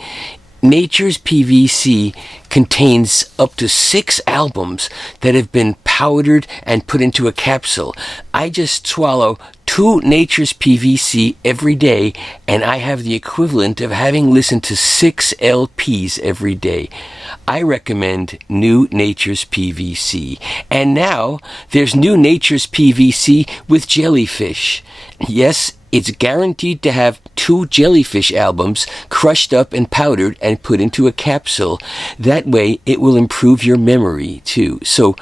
Nature's PVC contains up to 6 albums that have been powdered and put into a capsule. I just swallow 2 Nature's PVC every day, and I have the equivalent of having listened to 6 LPs every day. I recommend new Nature's PVC. And now there's new Nature's PVC with jellyfish. Yes, it's guaranteed to have 2 jellyfish albums crushed up and powdered and put into a capsule. That way it will improve your memory too. So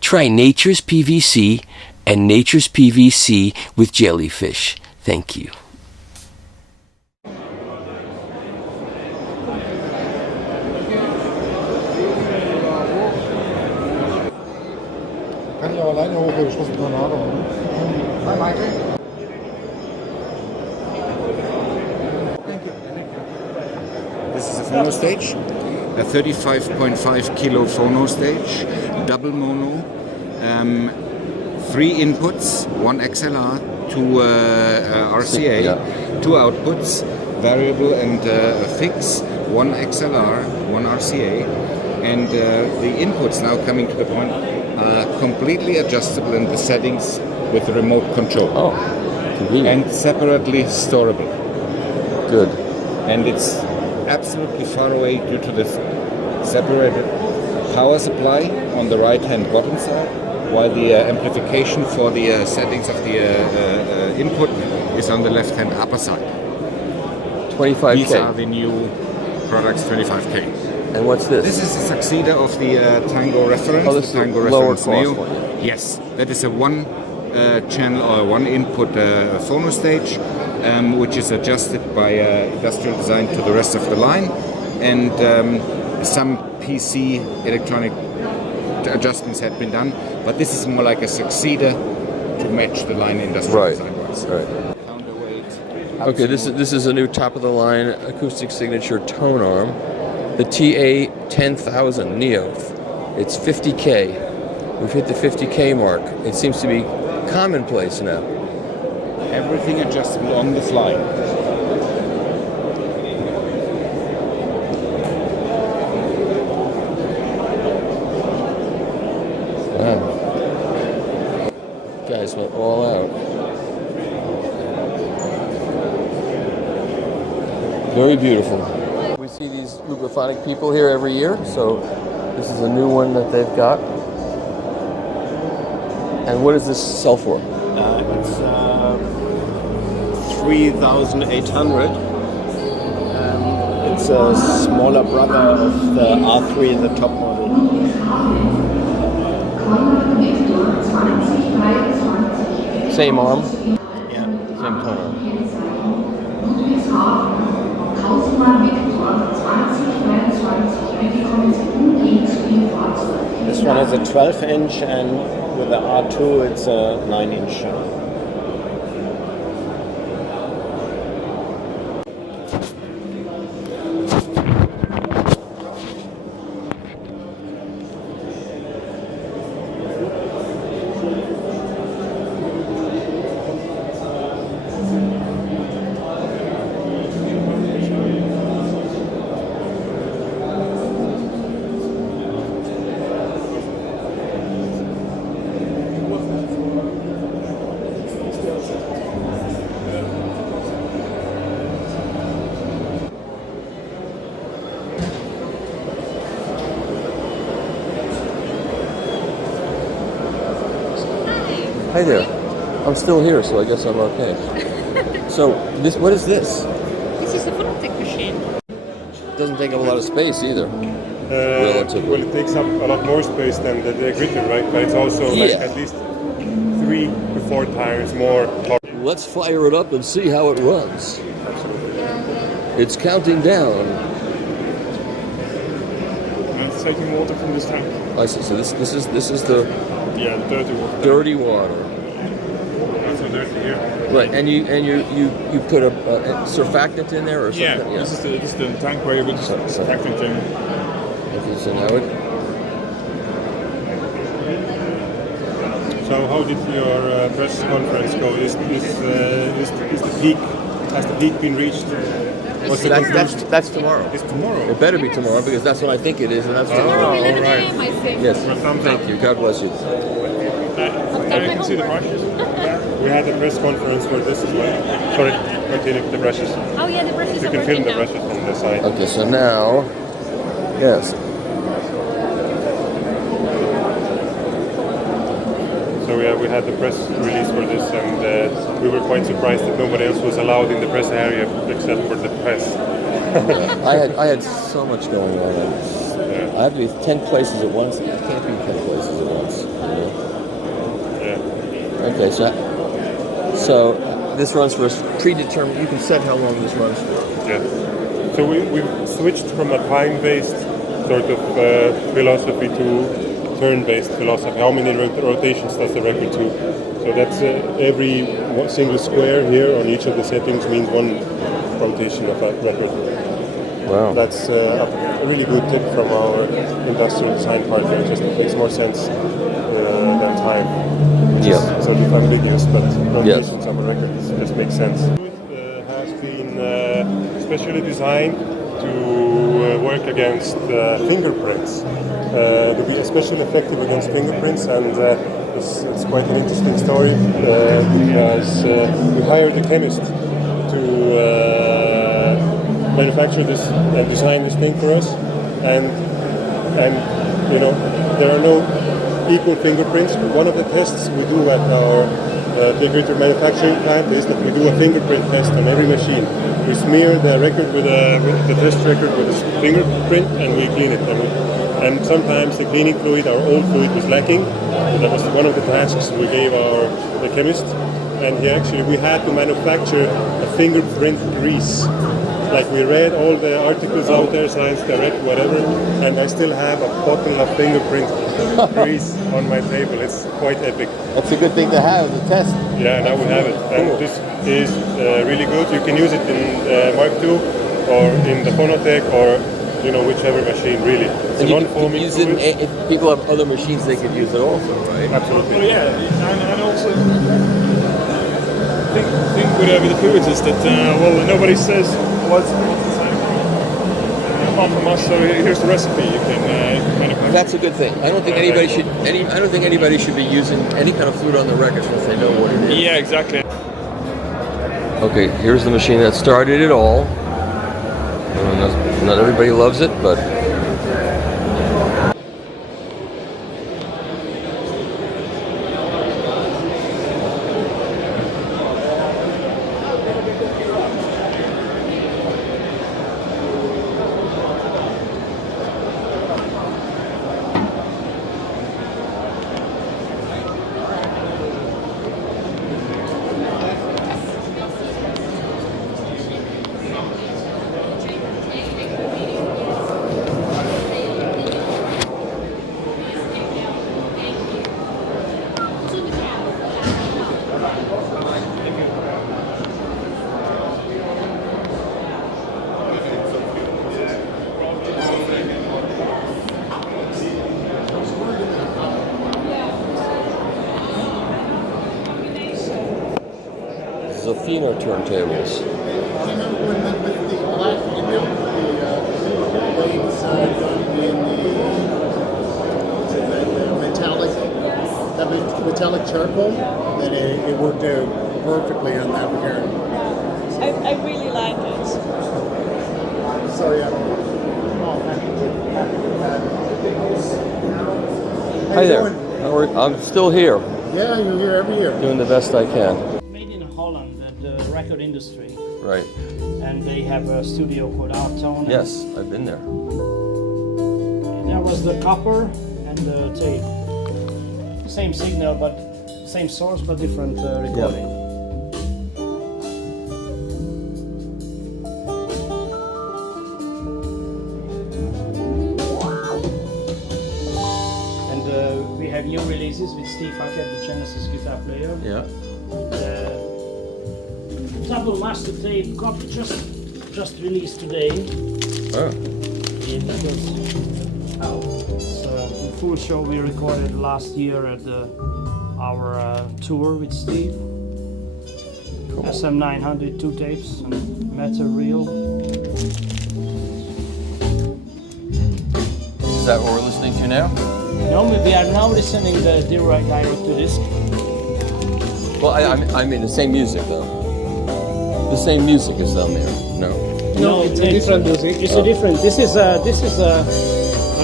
try Nature's PVC and Nature's PVC with jellyfish. Thank you. Kann ich auch alleine hoch, ich muss einen Tornado. Hi, Michael. This is a phono stage, a 35.5 kilo phono stage, double mono, 3 inputs, 1 XLR, 2 RCA, 2 outputs, variable and fix, 1 XLR, 1 RCA, and the inputs now coming to the point. are completely adjustable in the settings with remote control. Oh, convenient. And separately storable. Good. And it's absolutely far away due to this separated power supply on the right-hand bottom side, while the amplification for the settings of the input is on the left-hand upper side. 25K. These are the new products, 25K. And what's this? This is a succeeder of the Tango Reference. Oh, this is the Tango the lower Reference cost Neo. one. Yes, that is a one channel or one input phono stage, which is adjusted by industrial design to the rest of the line, and some PC electronic adjustments had been done, but this is more like a succeeder to match the line industrial design. Right. Okay, this is a new top of the line acoustic signature tone arm, the TA-10000 Neo. It's 50K. We've hit the 50K mark. It seems to be commonplace now. Everything adjustable on the fly. Wow. Guys went all out. Very beautiful. We see these lupophonic people here every year, so this is a new one that they've got. And what does this sell for? It's 3,800. It's a smaller brother of the R3, the top model. Same arm? Yeah. Same tone arm. This one has a 12-inch, and with the R2 it's a 9-inch. Hi there. I'm still here, so I guess I'm okay. So, what is this? This is a phonetic machine. Doesn't take up a lot of space either. Relatively. Well, it takes up a lot more space than the gritter, right? But it's also like at least 3 to 4 times more. Let's fire it up and see how it runs. It's counting down. It's taking water from this tank. I see. So this is the dirty water. Dirty water. Not so dirty here. Right, and you put a surfactant in there or something? Yeah, this is the tank where you put surfactant in. Okay, so now it. So how did your press conference go? Is the peak? Has the peak been reached? That's tomorrow. It's tomorrow. It better be tomorrow because that's what I think it is, and that's tomorrow. All right. Yes. Thank you. God bless you. Now you can see the brushes. We had a press conference for this as well. Sorry, continue with the brushes. Oh yeah, the brushes You are can film working the now. brushes from the side. Okay, so now, yes. So we had the press release for this, and we were quite surprised that nobody else was allowed in the press area except for the press. I had so much going on. I have to be 10 places at once. I can't be 10 places at once. Okay, so this runs for a predetermined. You can set how long this runs for. Yeah. So we've switched from a time-based sort of philosophy to turn-based philosophy. How many rotations does the record do? So that's every single square here on each of the settings means one rotation of that record. Wow. That's a really good tip from our industrial design partner. It just makes more sense than time. Yeah. It's sort of ambiguous, but rotations of a record just makes sense. It has been specially designed to work against fingerprints, to be especially effective against fingerprints, and it's quite an interesting story because we hired a chemist to manufacture this and design this thing for us, and you know, there are no equal fingerprints. One of the tests we do at our figurative manufacturing plant is that we do a fingerprint test on every machine. We smear the record with the test record with a fingerprint, and we clean it. And sometimes the cleaning fluid, our old fluid, was lacking. That was one of the tasks we gave the chemist. And we had to manufacture a fingerprint grease. Like, we read all the articles out there, Science Direct, whatever, and I still have a bottle of fingerprint grease on my table. It's quite epic. That's a good thing to have, the test. Yeah, now we have it. And this is really good. You can use it in Mark II or in the Phonotech or, you know, whichever machine, really. It's and you can use it, if people have other machines, they could use it also, right? Absolutely. Well, yeah, and also think with the fluids is that, well, nobody says what's the same apart from us, so here's the recipe, you can manufacture. That's a good thing. I don't think anybody should be using any kind of fluid on the records unless they know what it is. Yeah, exactly. Okay, here's the machine that started it all. Not everybody loves it, but Zafino turntables. Metallic charcoal, that it worked out perfectly on that repair. I really like it. So yeah. Hi there. I'm still here. Yeah, you're here every year. Doing the best I can. Made in Holland, the record industry. Right. And they have a studio called Aalento. Yes, I've been there. There was the copper and the tape. Same signal, but same source, but different recording. Yeah. And we have new releases with Steve Hackett, the Genesis guitar player. Yeah. Double master tape copy just released today. Oh. It's a full show we recorded last year at our tour with Steve. Cool. SM-900, 2 tapes, and metal reel. Is that what we're listening to now? No, we are now listening the direct to disc. Well, I mean the same music though. The same music is on there. No, it's a different music. It's a different. This is a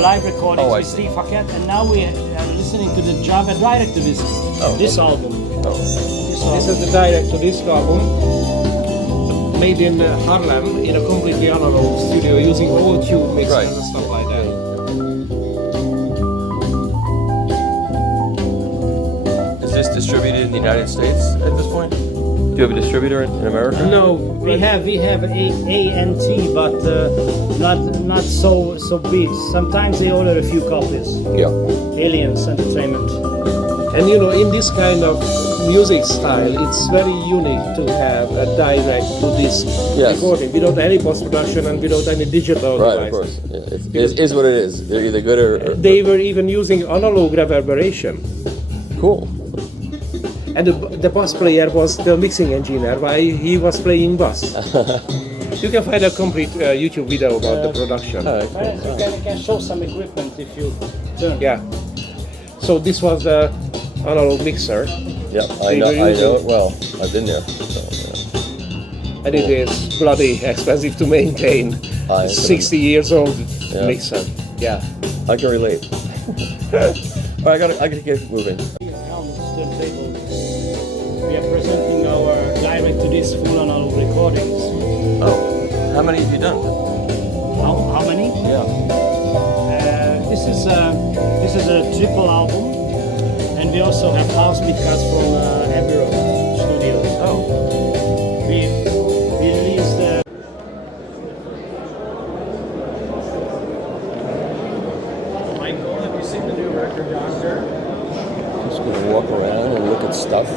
live recording with Steve Hackett, and now we are listening to the Java direct to disc. This album. This is the direct to disc album, made in Harlem in a completely analog studio using all tube mixers and stuff like that. Is this distributed in the United States at this point? Do you have a distributor in America? No, we have ANT, but not so big. Sometimes they order a few copies. Yeah. Aliens Entertainment. And you know, in this kind of music style, it's very unique to have a direct to disc recording without any post-production and without any digital Right, device. of course. Yeah, it is what it is. They're either good or... They were even using analog reverberation. Cool. And the bass player was the mixing engineer while he was playing bass. You can find a complete YouTube video about the production. You can show some equipment if you turn. Yeah. So this was the analog mixer. Yeah, I know it well. I've been there. So, and it is bloody expensive to maintain. 60 years old mixer. Yeah. I can relate. All right, I gotta get moving. We are presenting our direct-to-disc full analog recordings. Oh, how many have you done? How many? Yeah. This is a triple album, and we also have house beat cuts from Abbey Road Studios. Oh. We released. Michael, have you seen the new record yonder? Just gonna walk around and look at stuff.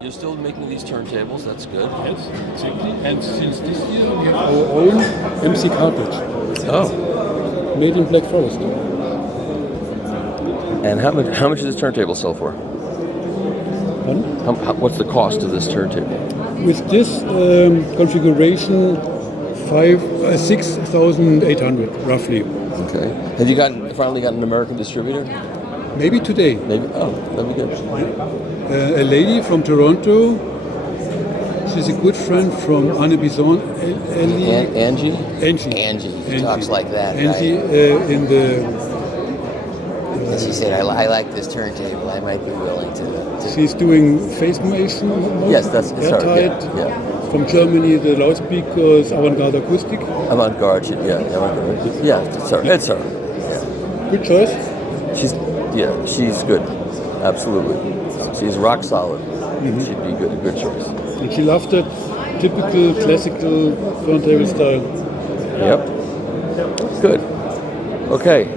You're still making these turntables, that's good. Yes, exactly. And since this year we have our own MC cartridge. Oh. Made in Black Forest. And how much does this turntable sell for? What's the cost of this turntable? With this configuration, 6,800 roughly. Okay. Have you finally got an American distributor? Maybe today. Maybe. Oh, that'd be good. A lady from Toronto. She's a good friend from Anne Bison. Angie. Angie talks like that. Angie in the. And she said, I like this turntable. I might be willing to. She's doing face mason. Yes, that's airtight. Yeah. From Germany, the loudspeakers, avant-garde acoustic. Avant-garde, yeah. Avant-garde. Yeah, it's her. Yeah. Good choice. She's good. Absolutely. She's rock solid. She'd be a good choice. And she loved that typical classical turntable style. Yep. Good. Okay.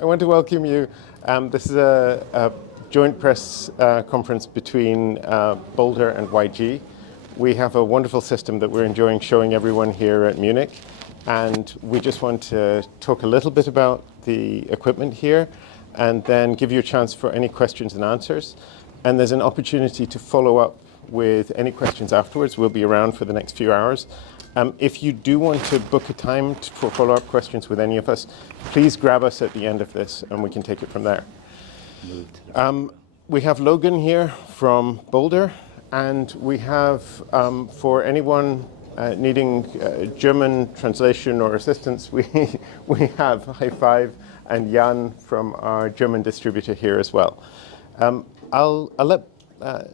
I want to welcome you. This is a joint press conference between Boulder and YG. We have a wonderful system that we're enjoying showing everyone here at Munich, and we just want to talk a little bit about the equipment here and then give you a chance for any questions and answers. And there's an opportunity to follow up with any questions afterwards. We'll be around for the next few hours. If you do want to book a time for follow-up questions with any of us, please grab us at the end of this and we can take it from there. we have Logan here from Boulder, and we have, for anyone needing German translation or assistance, we have High Five and Jan from our German distributor here as well. I'll let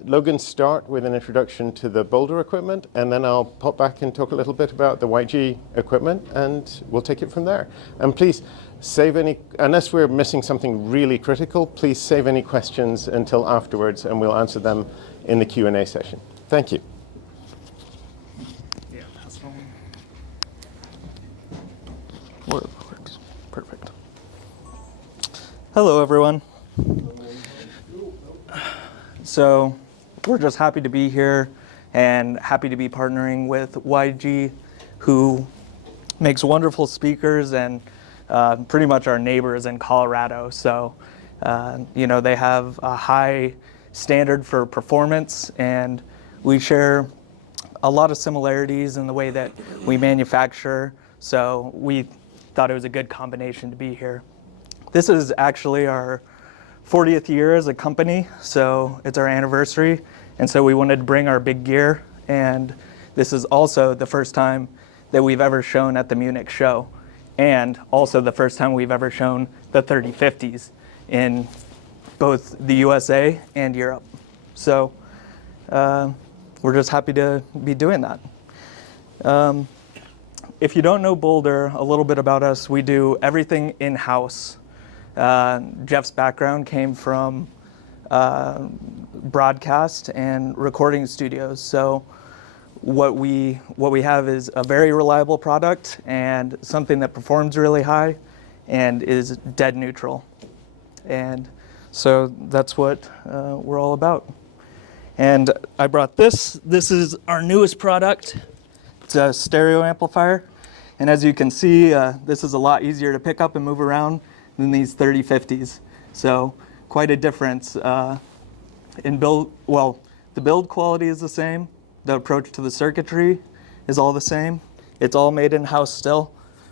Logan start with an introduction to the Boulder equipment, and then I'll pop back and talk a little bit about the YG equipment, and we'll take it from there. And please save any, unless we're missing something really critical, please save any questions until afterwards, and we'll answer them in the Q&A session. Thank you. Yeah, that's fine. Works. Perfect. Hello, everyone. So we're just happy to be here and happy to be partnering with YG, who makes wonderful speakers and pretty much our neighbors in Colorado. So, you know, they have a high standard for performance, and we share a lot of similarities in the way that we manufacture. So we thought it was a good combination to be here. This is actually our 40th year as a company, so it's our anniversary, and so we wanted to bring our big gear, and this is also the first time that we've ever shown at the Munich show, and also the first time we've ever shown the 3050s in both the USA and Europe. So we're just happy to be doing that. If you don't know Boulder, a little bit about us, we do everything in-house. Jeff's background came from broadcast and recording studios. So what we have is a very reliable product and something that performs really high and is dead neutral. And so that's what we're all about. And I brought this. This is our newest product. It's a stereo amplifier. And as you can see, this is a lot easier to pick up and move around than these 3050s. So quite a difference in build. Well, the build quality is the same. The approach to the circuitry is all the same. It's all made in-house still,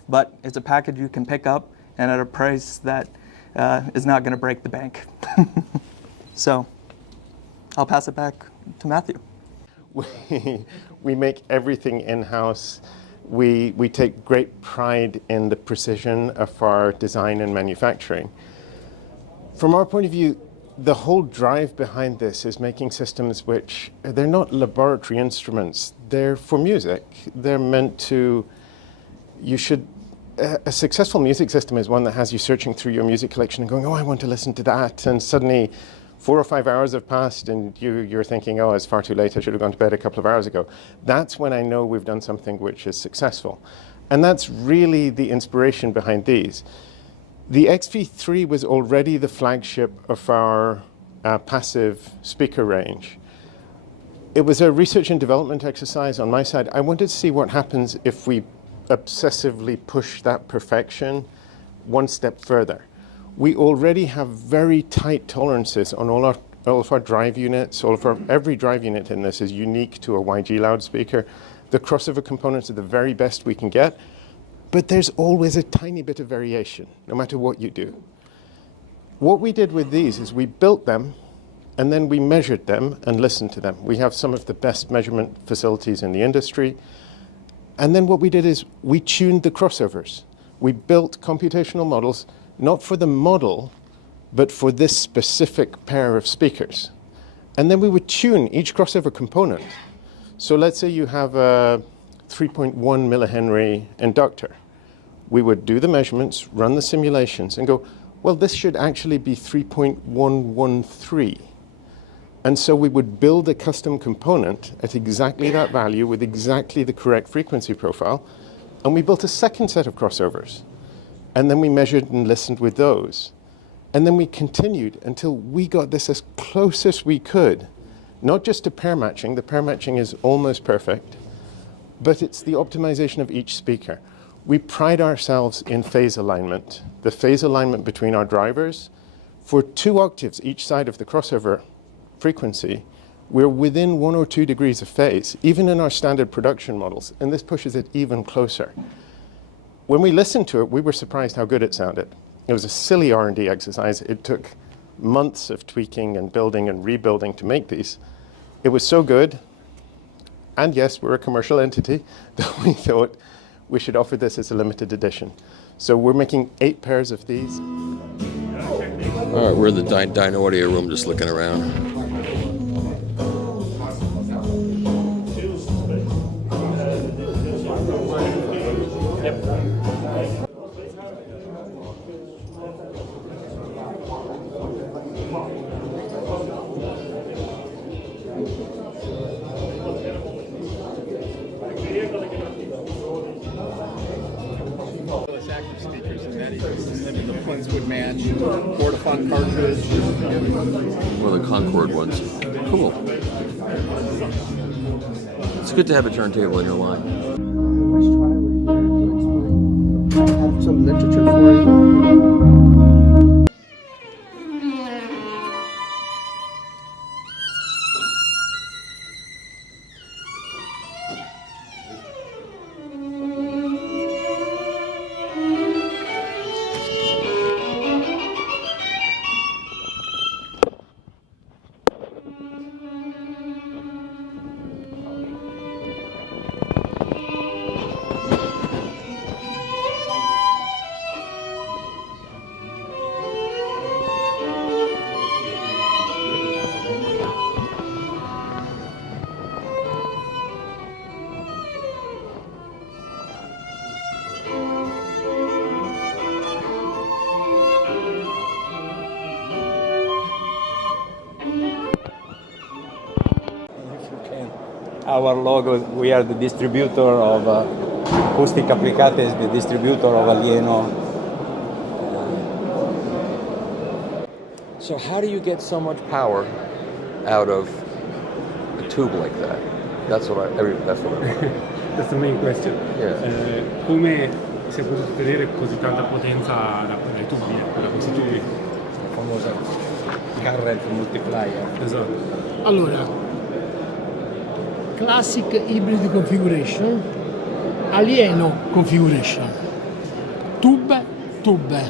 but it's a package you can pick up and at a price that is not gonna break the bank. So I'll pass it back to Matthew. We make everything in-house. We take great pride in the precision of our design and manufacturing. From our point of view, the whole drive behind this is making systems which, they're not laboratory instruments, they're for music. They're meant to, a successful music system is one that has you searching through your music collection and going, oh, I want to listen to that, and suddenly 4 or 5 hours have passed and you're thinking, oh, it's far too late, I should have gone to bed a couple of hours ago. That's when I know we've done something which is successful. And that's really the inspiration behind these. The XV3 was already the flagship of our passive speaker range. It was a research and development exercise on my side. I wanted to see what happens if we obsessively push that perfection one step further. We already have very tight tolerances on all of our drive units. Every drive unit in this is unique to a YG loudspeaker. The crossover components are the very best we can get, but there's always a tiny bit of variation, no matter what you do. What we did with these is we built them, and then we measured them and listened to them. We have some of the best measurement facilities in the industry. And then what we did is we tuned the crossovers. We built computational models not for the model, but for this specific pair of speakers. And then we would tune each crossover component. So let's say you have a 3.1 millihenry inductor. We would do the measurements, run the simulations, and go, well, this should actually be 3.113. And so we would build a custom component at exactly that value with exactly the correct frequency profile. And we built a second set of crossovers. And then we measured and listened with those. And then we continued until we got this as close as we could, not just to pair matching. The pair matching is almost perfect, but it's the optimization of each speaker. We pride ourselves in phase alignment, the phase alignment between our drivers. For 2 octaves each side of the crossover frequency, we're within 1 or 2 degrees of phase, even in our standard production models, and this pushes it even closer. When we listened to it, we were surprised how good it sounded. It was a silly R&D exercise. It took months of tweaking and building and rebuilding to make these. It was so good, and yes, we're a commercial entity, that we thought we should offer this as a limited edition. So we're making 8 pairs of these. All right, we're in the Dynaudio room just looking around. Would match Portafon cartridge. One of the Concord ones. Cool. It's good to have a turntable in your line. I have some literature for you. Our logo, we are the distributor of Acoustic Applicate, is the distributor of Aalento. So how do you get so much power out of a tube like that? That's what I That's the main question. Yeah. Come si è potuto ottenere così tanta potenza dai tubi, da questi tubi? La famosa current multiplier. Esatto. Allora, Classic Hybrid Configuration, Alieno Configuration, tube,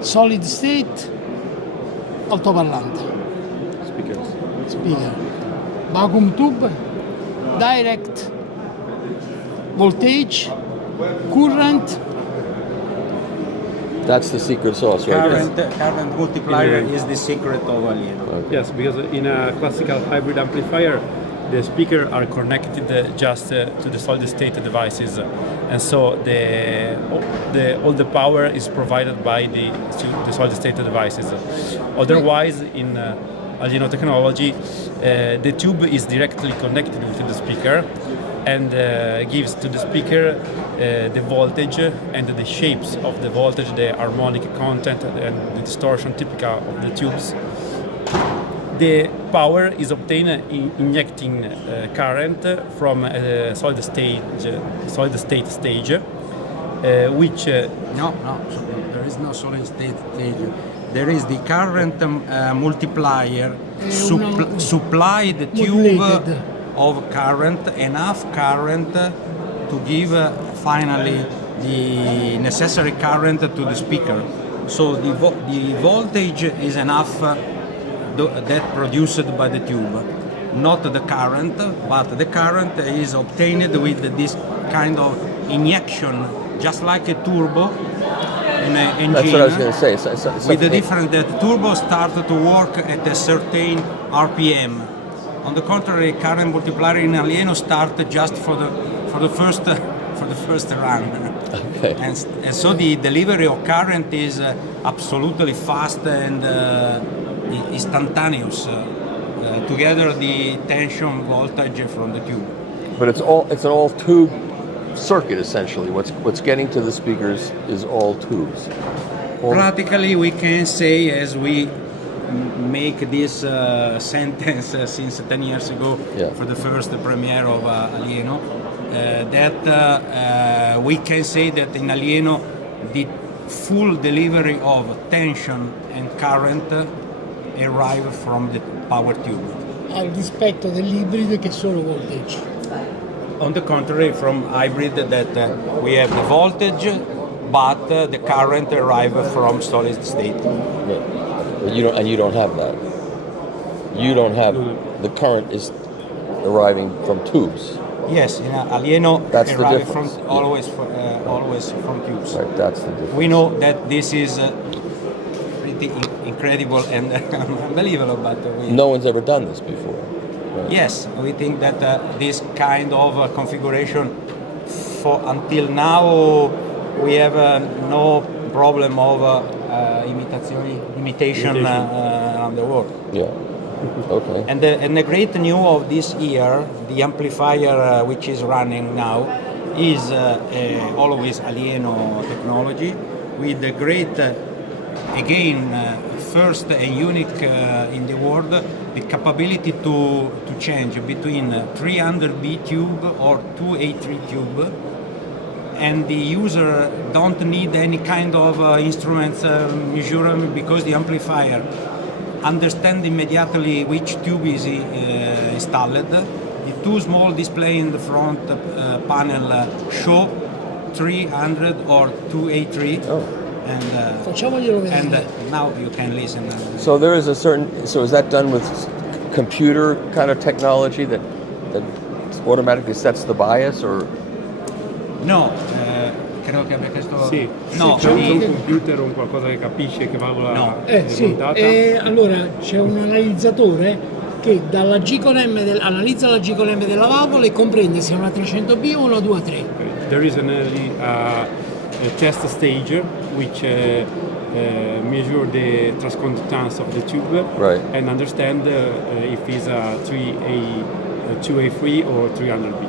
solid state, altoparlante, speaker, vacuum tube, direct, voltage, current. That's the secret sauce, right? Current multiplier is the secret of Aalento. Okay. Yes, because in a classical hybrid amplifier, the speakers are connected just to the solid state devices, and so all the power is provided by the solid state devices. Otherwise, in Aalento technology, the tube is directly connected with the speaker and gives to the speaker the voltage and the shapes of the voltage, the harmonic content and the distortion typical of the tubes. The power is obtained in injecting current from a solid state stage, which no, there is no solid state stage. There is the current multiplier supply the tube of current, enough current to give finally the necessary current to the speaker. So the voltage is enough that produced by the tube, not the current, but the current is obtained with this kind of injection, just like a turbo in an engine. That's what I was going to say. With the difference that the turbo starts to work at a certain RPM. On the contrary, current multiplier in Aalento start just for the first run. Okay. And so the delivery of current is absolutely fast and instantaneous. Together the tension voltage from the tube. But it's an all tube circuit essentially. What's getting to the speakers is all tubes. Practically, we can say, as we make this sentence since 10 years ago for the first premiere of Aalento, that we can say that in Aalento the full delivery of tension and current arrive from the power tube. Al rispetto dell'ibrido che è solo voltage. On the contrary, from hybrid that we have the voltage, but the current arrive from solid state. But you don't have that. You don't have the current is arriving from tubes. Yes, in Aalento, That's the arrive difference. from always from tubes. Right, that's the difference. We know that this is pretty incredible and unbelievable, but No one's ever done this before. Right. yes, we think that this kind of configuration, for until now, we have no problem of imitation around the world. Yeah. Okay. And the great news of this year, the amplifier which is running now, is always Aalento technology with the great, first and unique in the world, the capability to change between 300B tube or 2A3 tube, and the user don't need any kind of instruments measurement because the amplifier understand immediately which tube is installed. The two small display in the front panel show 300 or 2A3. Oh. Facciamoglielo vedere. And now you can listen. So there is a certain. So is that done with computer kind of technology that automatically sets the bias, or? No, credo che abbia chiesto. Sì, no, c'è un computer o un qualcosa che capisce che valvola è Sì, montata? allora c'è un analizzatore che analizza la G con M della valvola e comprende se è una 300B o una 2A3. Okay. There is an early a test stage which measure the transconductance of the tube, right, and understand if it's a 2A3 or 300B.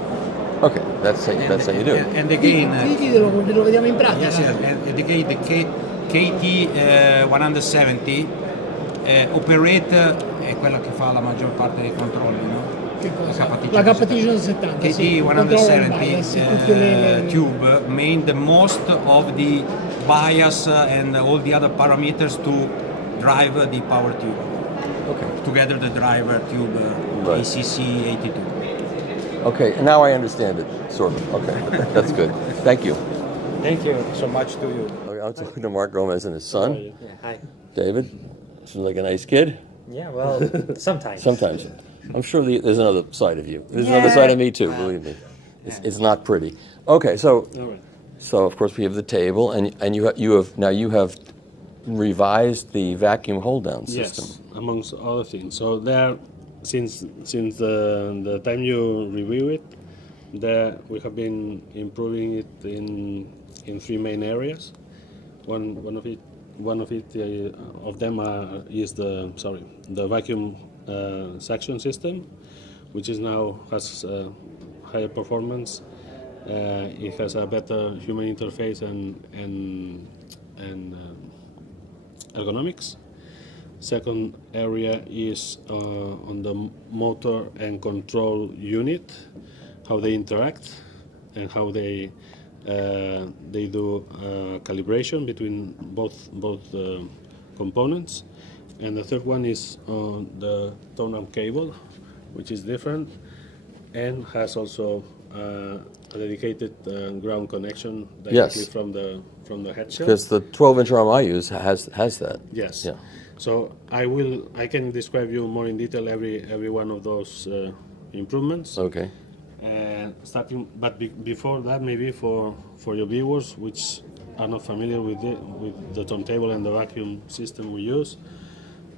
Okay, that's how you do it. And again, quindi lo vediamo in pratica. yes, and again the KT170 operate è quella che fa la maggior parte dei controlli, no? Che cosa? La KT170. KT170 tube made the most of the bias and all the other parameters to drive the power tube. Okay. Together the driver tube Right. ACC82. Okay, and now I understand it, sort of. Okay, that's good. Thank you. Thank you so much to you. Okay, I'm talking to Mark Gomez and his son. Yeah, hi. David, seems like a nice kid. Yeah, well, sometimes. Sometimes. I'm sure there's another side of you. There's another side of me too, believe me. It's not pretty. Okay, so of course we have the table, and you have revised the vacuum hold down system. Yes, amongst other things. So there, since the time you review it, there we have been improving it in three main areas. One of them is the vacuum suction system, which is now has higher performance. It has a better human interface and ergonomics. Second area is on the motor and control unit, how they interact and how they do calibration between both components. And the third one is on the tonearm cable, which is different and has also a dedicated ground connection directly from the head shell. Because the 12-inch arm I use has that. Yes. Yeah. So I can describe you more in detail every one of those improvements. Okay. Before that, maybe for your viewers which are not familiar with the turntable and the vacuum system we use,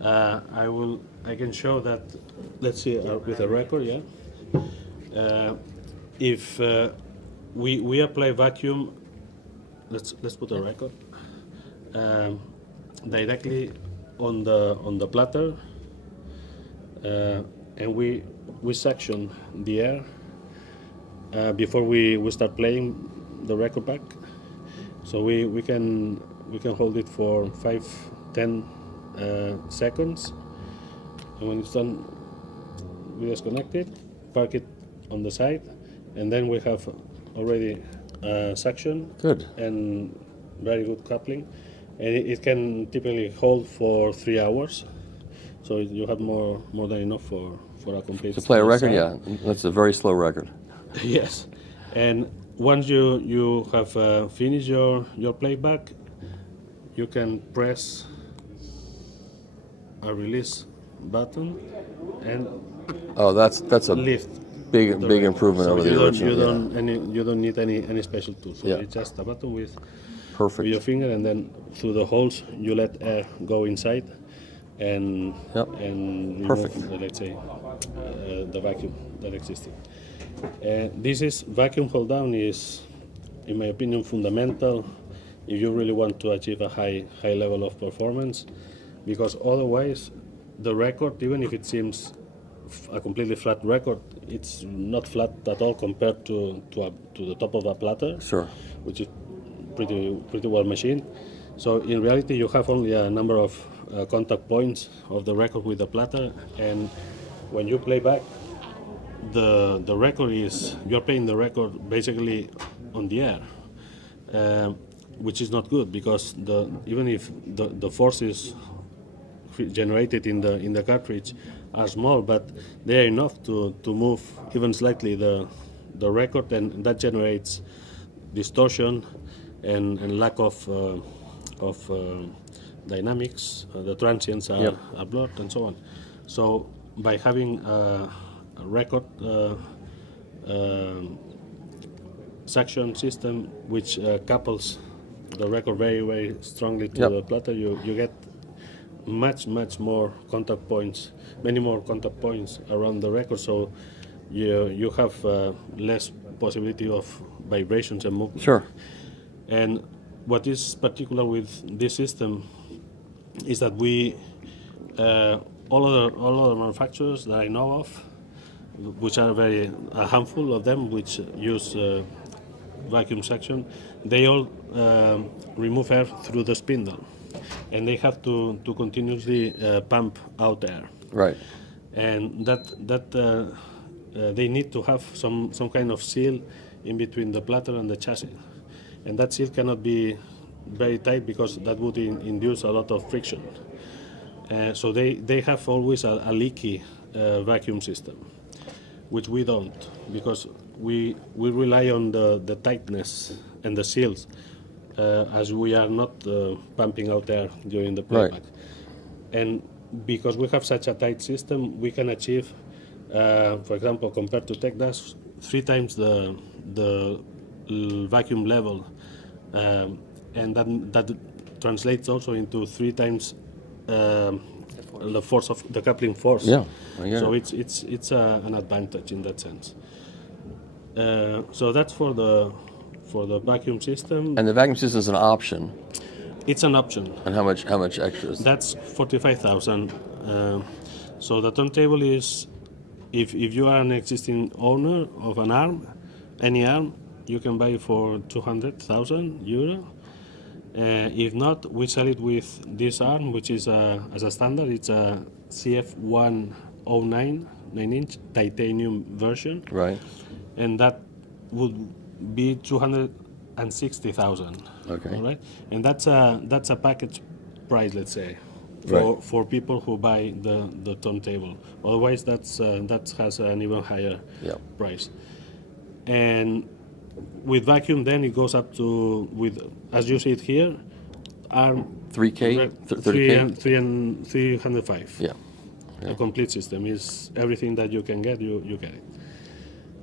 I can show that. Let's see with a record, yeah. If we apply vacuum, let's put a record directly on the platter, and we suction the air before we start playing the record back. So we can hold it for 5-10 seconds, and when it's done, we disconnect it, park it on the side, and then we have already suction. Good. And very good coupling, and it can typically hold for 3 hours, so you have more than enough for a complete. To play a record, sound. yeah, that's a very slow record. Yes, and once you have finished your playback, you can press a release button and that's a lift. big improvement So over the original. you don't need any special tools. So it's just a button with your finger, and then through the holes you let air go inside and remove, let's say, the vacuum that existed. This vacuum hold down is, in my opinion, fundamental if you really want to achieve a high level of performance, because otherwise the record, even if it seems a completely flat record, it's not flat at all compared to the top of a platter, which is pretty well machined. So in reality you have only a number of contact points of the record with the platter, and when you play back, the record is, you're playing the record basically on the air, which is not good, because even if the forces generated in the cartridge are small, but they are enough to move even slightly the record, and that generates distortion and lack of dynamics. The transients are blurred and so on. So by having a record suction system which couples the record very strongly to the platter, you get much more contact points, many more contact points around the record, so you have less possibility of vibrations and movement. Sure. And what is particular with this system is that we all other manufacturers that I know of, which are a handful of them, which use vacuum suction, they all remove air through the spindle, and they have to continuously pump out air. Right. And that they need to have some kind of seal in between the platter and the chassis, and that seal cannot be very tight because that would induce a lot of friction. So they have always a leaky vacuum system, which we don't, because we rely on the tightness and the seals, as we are not pumping out air during the playback. Right. And because we have such a tight system, we can achieve, for example, compared to TechDAS, 3 times the vacuum level, and that translates also into 3 times the force of the coupling force. Yeah, so it's an advantage in that sense. So that's for the vacuum system. And the vacuum system is an option. It's an option. And how much extra is? That's 45,000. So the turntable is, if you are an existing owner of an arm, any arm, you can buy it for 200,000 euro. If not, we sell it with this arm, which is as a standard. It's a CF109 9-inch titanium version. Right. And that would be 260,000. Okay. Right. And that's a package price, let's say, for people who buy the turntable. Otherwise, that has an even higher price. And with vacuum, then it goes up to, as you see it here, arm 3K, 30K, 305. Yeah. A complete system is everything that you can get. You get it.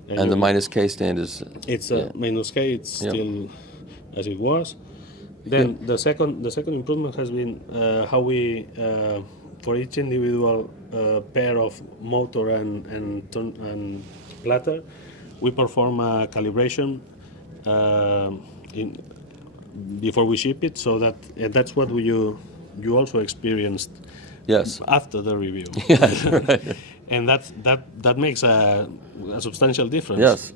And the minus K stand is. It's a minus K. It's still as it was. Then the second improvement has been how we for each individual pair of motor and platter, we perform a calibration before we ship it, so that's what you also experienced. Yes. After the review. Yes. Right. And that makes a substantial difference. Yes.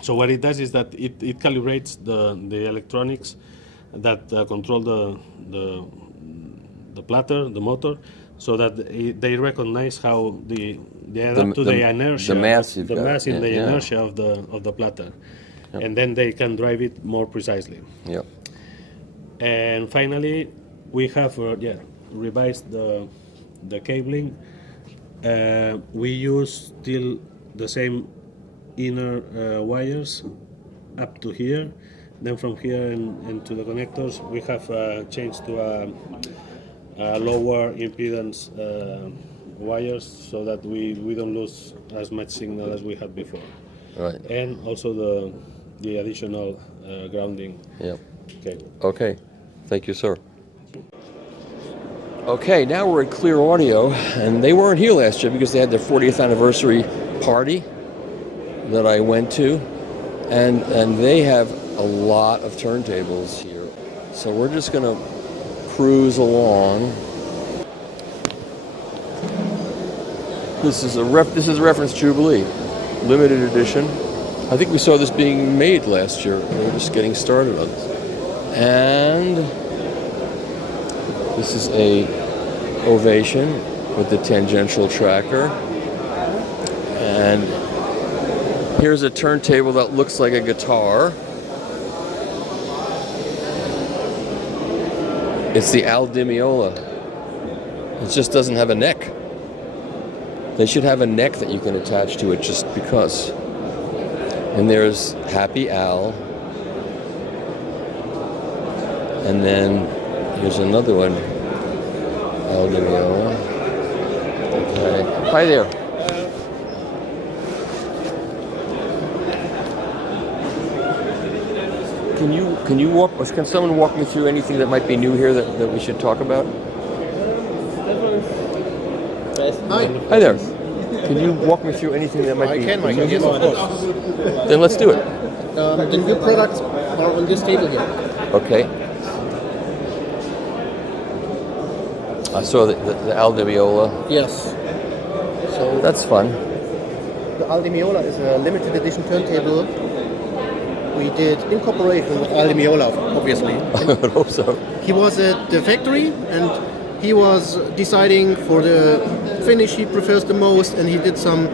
So what it does is that it calibrates the electronics that control the platter, the motor, so that they recognize how they adapt to the inertia, the mass in the inertia of the platter, and then they can drive it more precisely. Yep. And finally, we have revised the cabling. We use still the same inner wires up to here. Then from here and to the connectors, we have changed to lower impedance wires so that we don't lose as much signal as we had before. Right. And also the additional grounding. Yeah. Okay. Okay. Thank you, sir. Okay, now we're at Clearaudio, and they weren't here last year because they had their 40th anniversary party that I went to, and they have a lot of turntables here. So we're just going to cruise along. This is a reference Jubilee, limited edition. I think we saw this being made last year. We were just getting started on this. And this is a Ovation with the tangential tracker. And here's a turntable that looks like a guitar. It's the Al Di Meola. It just doesn't have a neck. They should have a neck that you can attach to it just because. And there's Happy Al. And then here's another one. Al Di Meola. Okay. Hi there. Can someone walk me through anything that might be new here that we should talk about? Hi there. Can you walk me through anything that might be new? I can, yes, of course. Then let's do it. The new products are on this table here. Okay. I saw the Al Di Meola. Yes. So that's fun. The Al Di Meola is a limited edition turntable. We did incorporation with Al Di Meola, obviously. I would hope so. He was at the factory and he was deciding for the finish he prefers the most, and he did some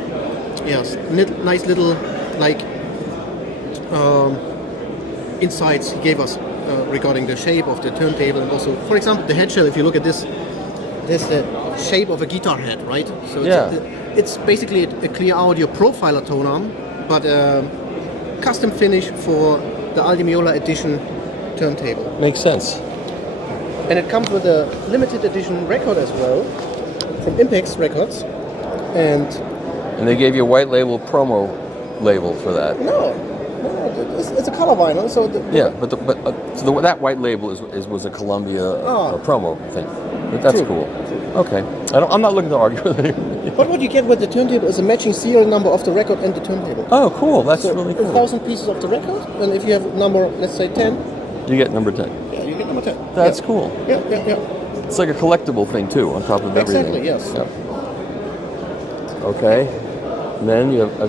nice little insights he gave us regarding the shape of the turntable, and also, for example, the head shell. If you look at this is the shape of a guitar head, right? So it's basically a Clearaudio profiler tone arm, but custom finish for the Al Di Meola edition turntable. Makes sense. And it comes with a limited edition record as well, from Impex Records. And they gave you a white label promo label for that. No, it's a color vinyl. So that white label was a Columbia promo thing. But that's cool. Okay, I'm not looking to argue with anyone. But what you get with the turntable is a matching serial number of the record and the turntable. Oh, cool! That's really cool. 1,000 pieces of the record, and if you have number, let's say 10, you get number 10. Yeah, you get number 10. That's cool. Yeah. It's like a collectible thing too, on top of everything. Exactly. Yes. Yep. Okay. And then you have a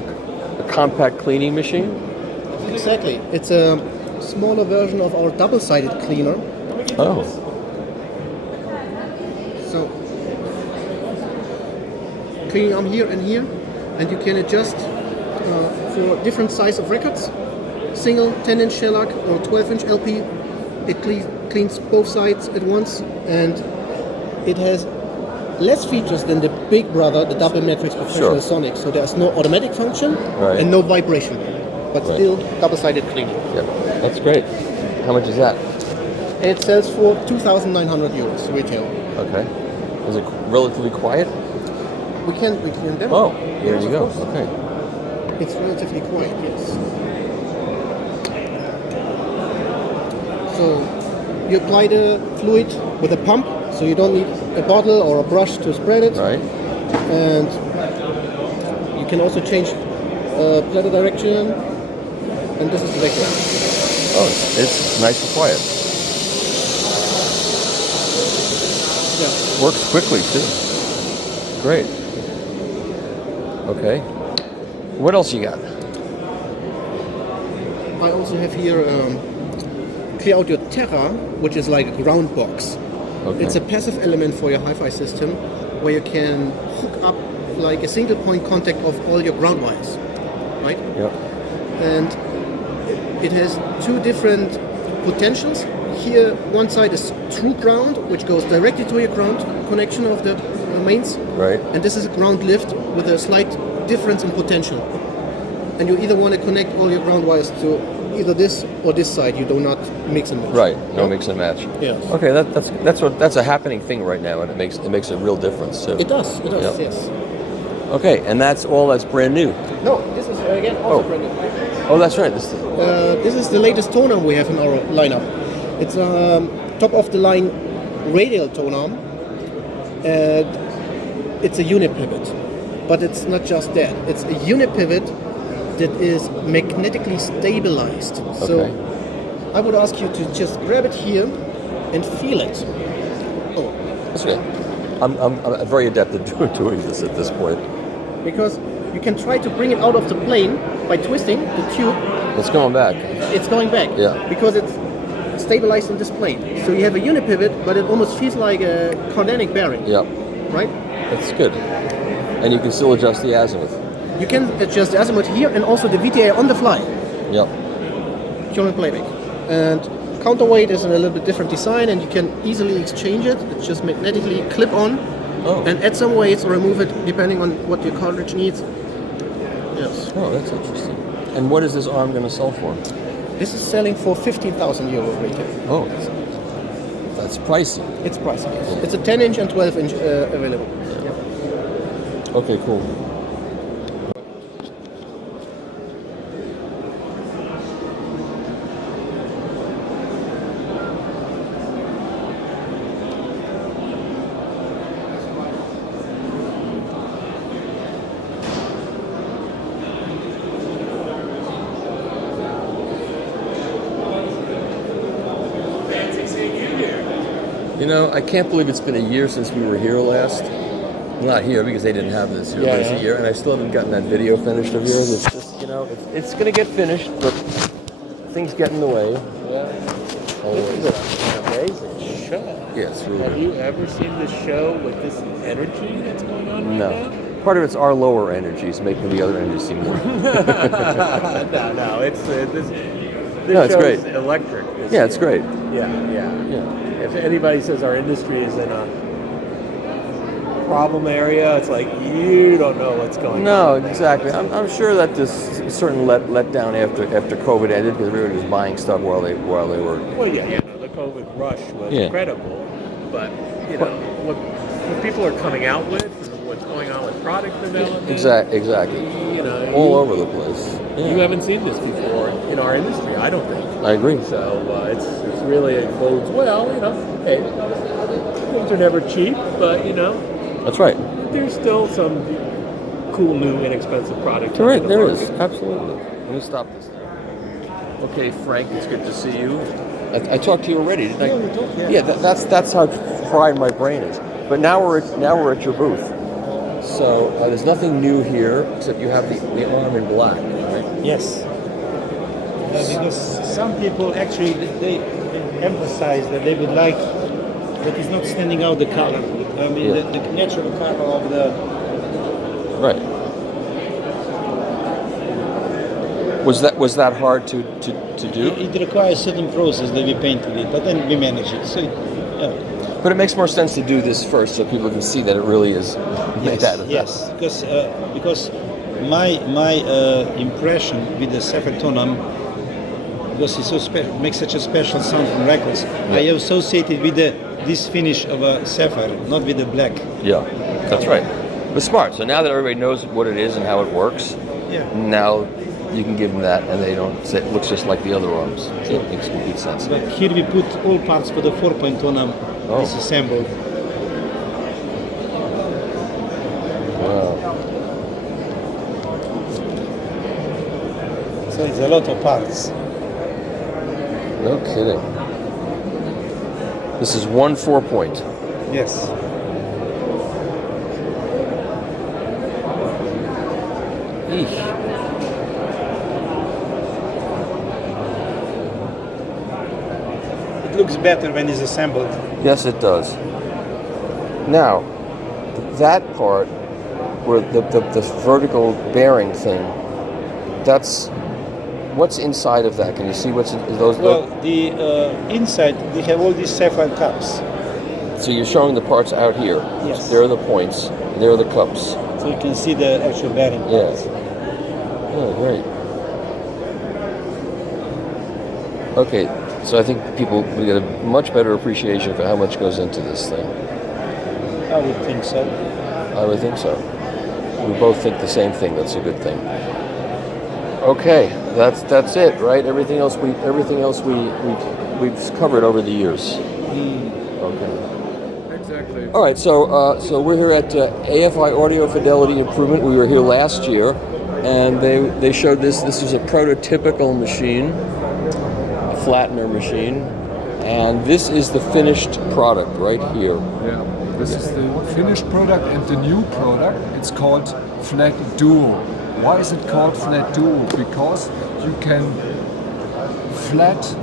compact cleaning machine. Exactly. It's a smaller version of our double-sided cleaner. Oh. So, cleaning arm here and here, and you can adjust for different size of records. Single 10-inch shellac or 12-inch LP. It cleans both sides at once, and it has less features than the big brother, the double matrix professional Sonic. So there's no automatic function and no vibration, but still double-sided cleaning. Yeah, that's great. How much is that? It sells for 2,900 euros retail. Okay. Is it relatively quiet? We can demo. Oh, here you go. Okay. It's relatively quiet, yes. So you apply the fluid with a pump, so you don't need a bottle or a brush to spread it. Right. And you can also change bladder direction. And this is the vacuum. Oh, it's nice and quiet. Yeah. Works quickly too. Great. Okay. What else you got? I also have here Clearaudio Terra, which is like a ground box. Okay. It's a passive element for your hi-fi system, where you can hook up like a single point contact of all your ground wires, right? Yep. And it has two different potentials. Here, one side is true ground, which goes directly to your ground connection of the mains. Right. And this is a ground lift with a slight difference in potential. And you either want to connect all your ground wires to either this or this side. You do not mix and match. Right. No mix and match. Yes. Okay, that's a happening thing right now, and it makes a real difference. So. It does. It does. Yep. Yes. Okay, and that's brand new. No, this is again also brand new. Oh, that's right. This is the latest tonearm we have in our lineup. It's a top of the line radial tonearm. It's a unipivot, but it's not just that. It's a unipivot that is magnetically stabilized. Okay. So I would ask you to just grab it here and feel it. Oh, that's good. I'm very adept at doing this at this point. Because you can try to bring it out of the plane by twisting the tube. It's going back. It's going back. Yeah. Because it's stabilized in this plane. So you have a unipivot, but it almost feels like a cardanic bearing. Yeah. Right? That's good. And you can still adjust the azimuth. You can adjust the azimuth here and also the VTA on the fly. Yep. During playback. And counterweight is in a little bit different design, and you can easily exchange it. It's just magnetically clip on. Oh. And add some weights or remove it depending on what your cartridge needs. Yes. Oh, that's interesting. And what is this arm going to sell for? This is selling for €15,000 retail. Oh, that's pricey. It's pricey. Yes. It's a 10-inch and 12-inch available. Yeah. Okay, cool. You know, I can't believe it's been a year since we were here last. Not here because they didn't have this here, but it's a year, and I still haven't gotten that video finished of yours. It's just, you know, it's going to get finished, but things get in the way. Yeah. This is an amazing show. Yeah, it's really Have good. you ever seen the show with this energy that's going on right No. now? Part of it's our lower energies making the other energies seem more. no, it's this No, it's show's great. electric. Yeah, it's great. Yeah. If anybody says our industry is in a problem area, it's like you don't know what's going on. No, exactly. I'm sure that there's a certain let down after COVID ended because everybody was buying stuff while they were. Well, yeah, the COVID rush was Yeah. incredible, but you know what people are coming out with, what's going on with product development. Exactly. You know, all over the place. Yeah. You haven't seen this before in our industry, I don't think. I agree. So it's really, it bodes well. You know, hey, things are never cheap, but you know. That's right. There's still some cool, new, inexpensive product. There is. Absolutely. Let me stop this now. Okay, Frank, it's good to see you. I talked to you already, didn't I? Yeah, we talked, yeah. Yeah, that's how fried my brain is. But now we're at your booth. So there's nothing new here except you have the arm in black, right? Yes. Because some people actually they emphasize that they would like that is not standing out the color. I mean, the natural color of the. Right. Was that hard to do? It requires certain process that we painted it, but then we manage it. So, yeah. But it makes more sense to do this first, so people can see that it really is made out of that. Yes, because my impression with the Sapphire tonearm, because it's so makes such a special sound from records, I associated with this finish of a sapphire, not with the black. Yeah, that's right. But smart. So now that everybody knows what it is and how it works, now you can give them that, and they don't say it looks just like the other arms. So it makes complete sense. But here we put all parts for the 4-point tonearm disassembled. Wow. So it's a lot of parts. No kidding. This is one 4-point. Yes. Eesh. It looks better when it's assembled. Yes, it does. Now, that part, where the vertical bearing thing, that's what's inside of that. Can you see what's in those? Well, the inside they have all these sapphire cups. So you're showing the parts out here. Yes. There are the points. There are the cups. So you can see the actual bearing parts. Yeah. Oh, great. Okay, so I think people will get a much better appreciation for how much goes into this thing. I would think so. I would think so. We both think the same thing. That's a good thing. Okay, that's it, right? Everything else we've covered over the years. Okay. Exactly. All right, so we're here at AFI Audio Fidelity Improvement. We were here last year, and they showed this. This is a prototypical machine, a flattener machine, and this is the finished product right here. Yeah, this is the finished product and the new product. It's called Flat Duo. Why is it called Flat Duo? Because you can flat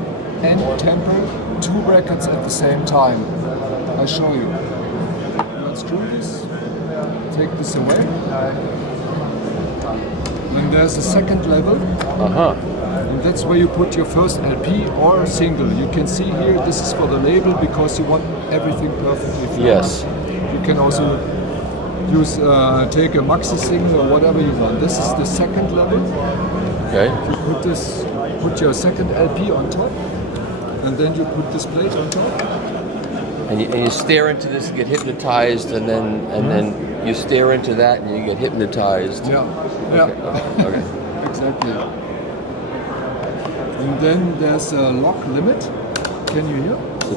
and temper 2 records at the same time. I'll show you. Unscrew this, take this away. Then there's a second level. And that's where you put your first LP or single. You can see here, this is for the label because you want everything perfectly flat. Yes. You can also use take a maxi single or whatever you want. This is the second level. Okay. You put your second LP on top, and then you put this plate on top. And you stare into this and get hypnotized, and then you stare into that and you get hypnotized. Yeah. Okay. Yeah. Okay. Exactly. And then there's a lock limit. Can you hear?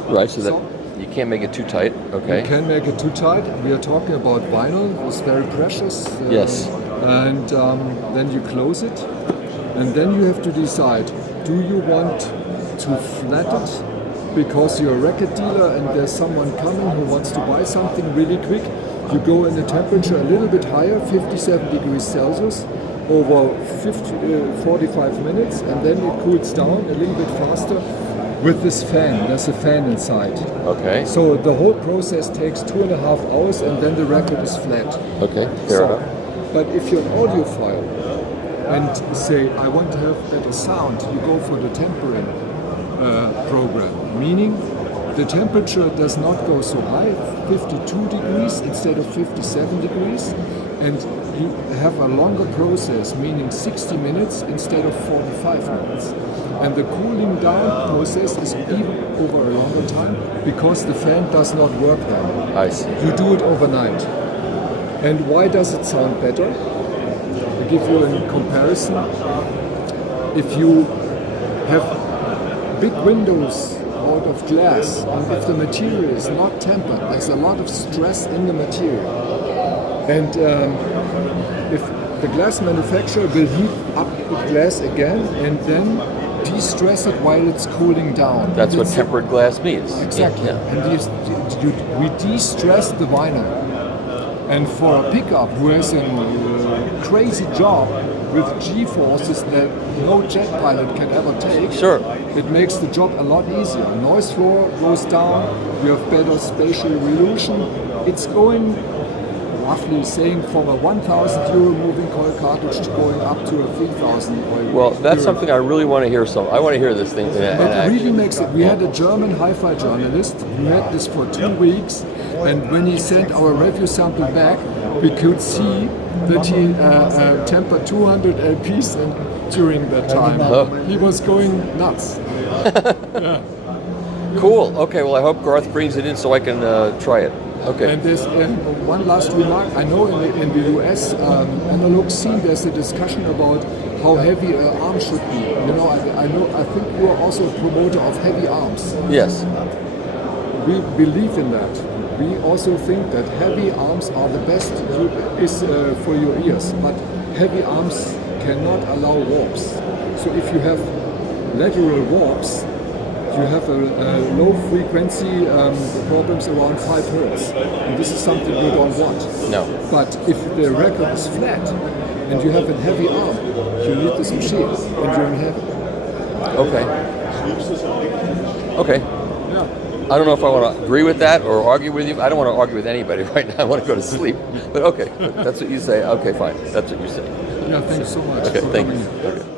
Right. So that you can't make it too tight. Okay. You can make it too tight. We are talking about vinyl. It's very precious. Yes. And then you close it, and then you have to decide: do you want to flat it because you're a record dealer and there's someone coming who wants to buy something really quick? You go in the temperature a little bit higher, 57 degrees Celsius, over 45 minutes, and then it cools down a little bit faster with this fan. There's a fan inside. Okay. So the whole process takes 2.5 hours, and then the record is flat. Okay, fair enough. But if you're an audiophile and say, I want to have better sound, you go for the tempering program, meaning the temperature does not go so high, 52 degrees instead of 57 degrees, and you have a longer process, meaning 60 minutes instead of 45 minutes. And the cooling down process is even over a longer time because the fan does not work then. I see. You do it overnight. And why does it sound better? I'll give you a comparison. If you have big windows out of glass, and if the material is not tempered, there's a lot of stress in the material. And if the glass manufacturer will heat up the glass again and then de-stress it while it's cooling down. That's what tempered glass means. Exactly. Yeah. And we de-stress the vinyl. And for a pickup who has a crazy job with G-forces that no jet pilot can ever take, sure, it makes the job a lot easier. Noise floor goes down, you have better spatial resolution. It's going roughly saying from a 1,000 euro moving coil cartridge to going up to a 3,000 euro. Well, that's something I really want to hear. I want to hear this thing. It really makes it. We had a German hi-fi journalist who had this for 2 weeks, and when he sent our review sample back, we could see that he tempered 200 LPs during that time. He was going nuts. Yeah. Cool. Okay. Well, I hope Garth brings it in so I can try it. Okay. And there's one last remark. I know in the US analog scene there's a discussion about how heavy an arm should be. You know, I think you are also a promoter of heavy arms. Yes. We believe in that. We also think that heavy arms are the best for your ears, but heavy arms cannot allow warps. So if you have lateral warps, you have a low frequency problems around 5 Hertz. And this is something you don't want. No. But if the record is flat and you have a heavy arm, you need this machine and you're in heaven. Okay. Okay. Yeah. I don't know if I want to agree with that or argue with you. I don't want to argue with anybody right now. I want to go to sleep. But okay, that's what you say. Okay, fine. That's what you say. Yeah, thanks so much. Okay, for thank coming you. in. Okay.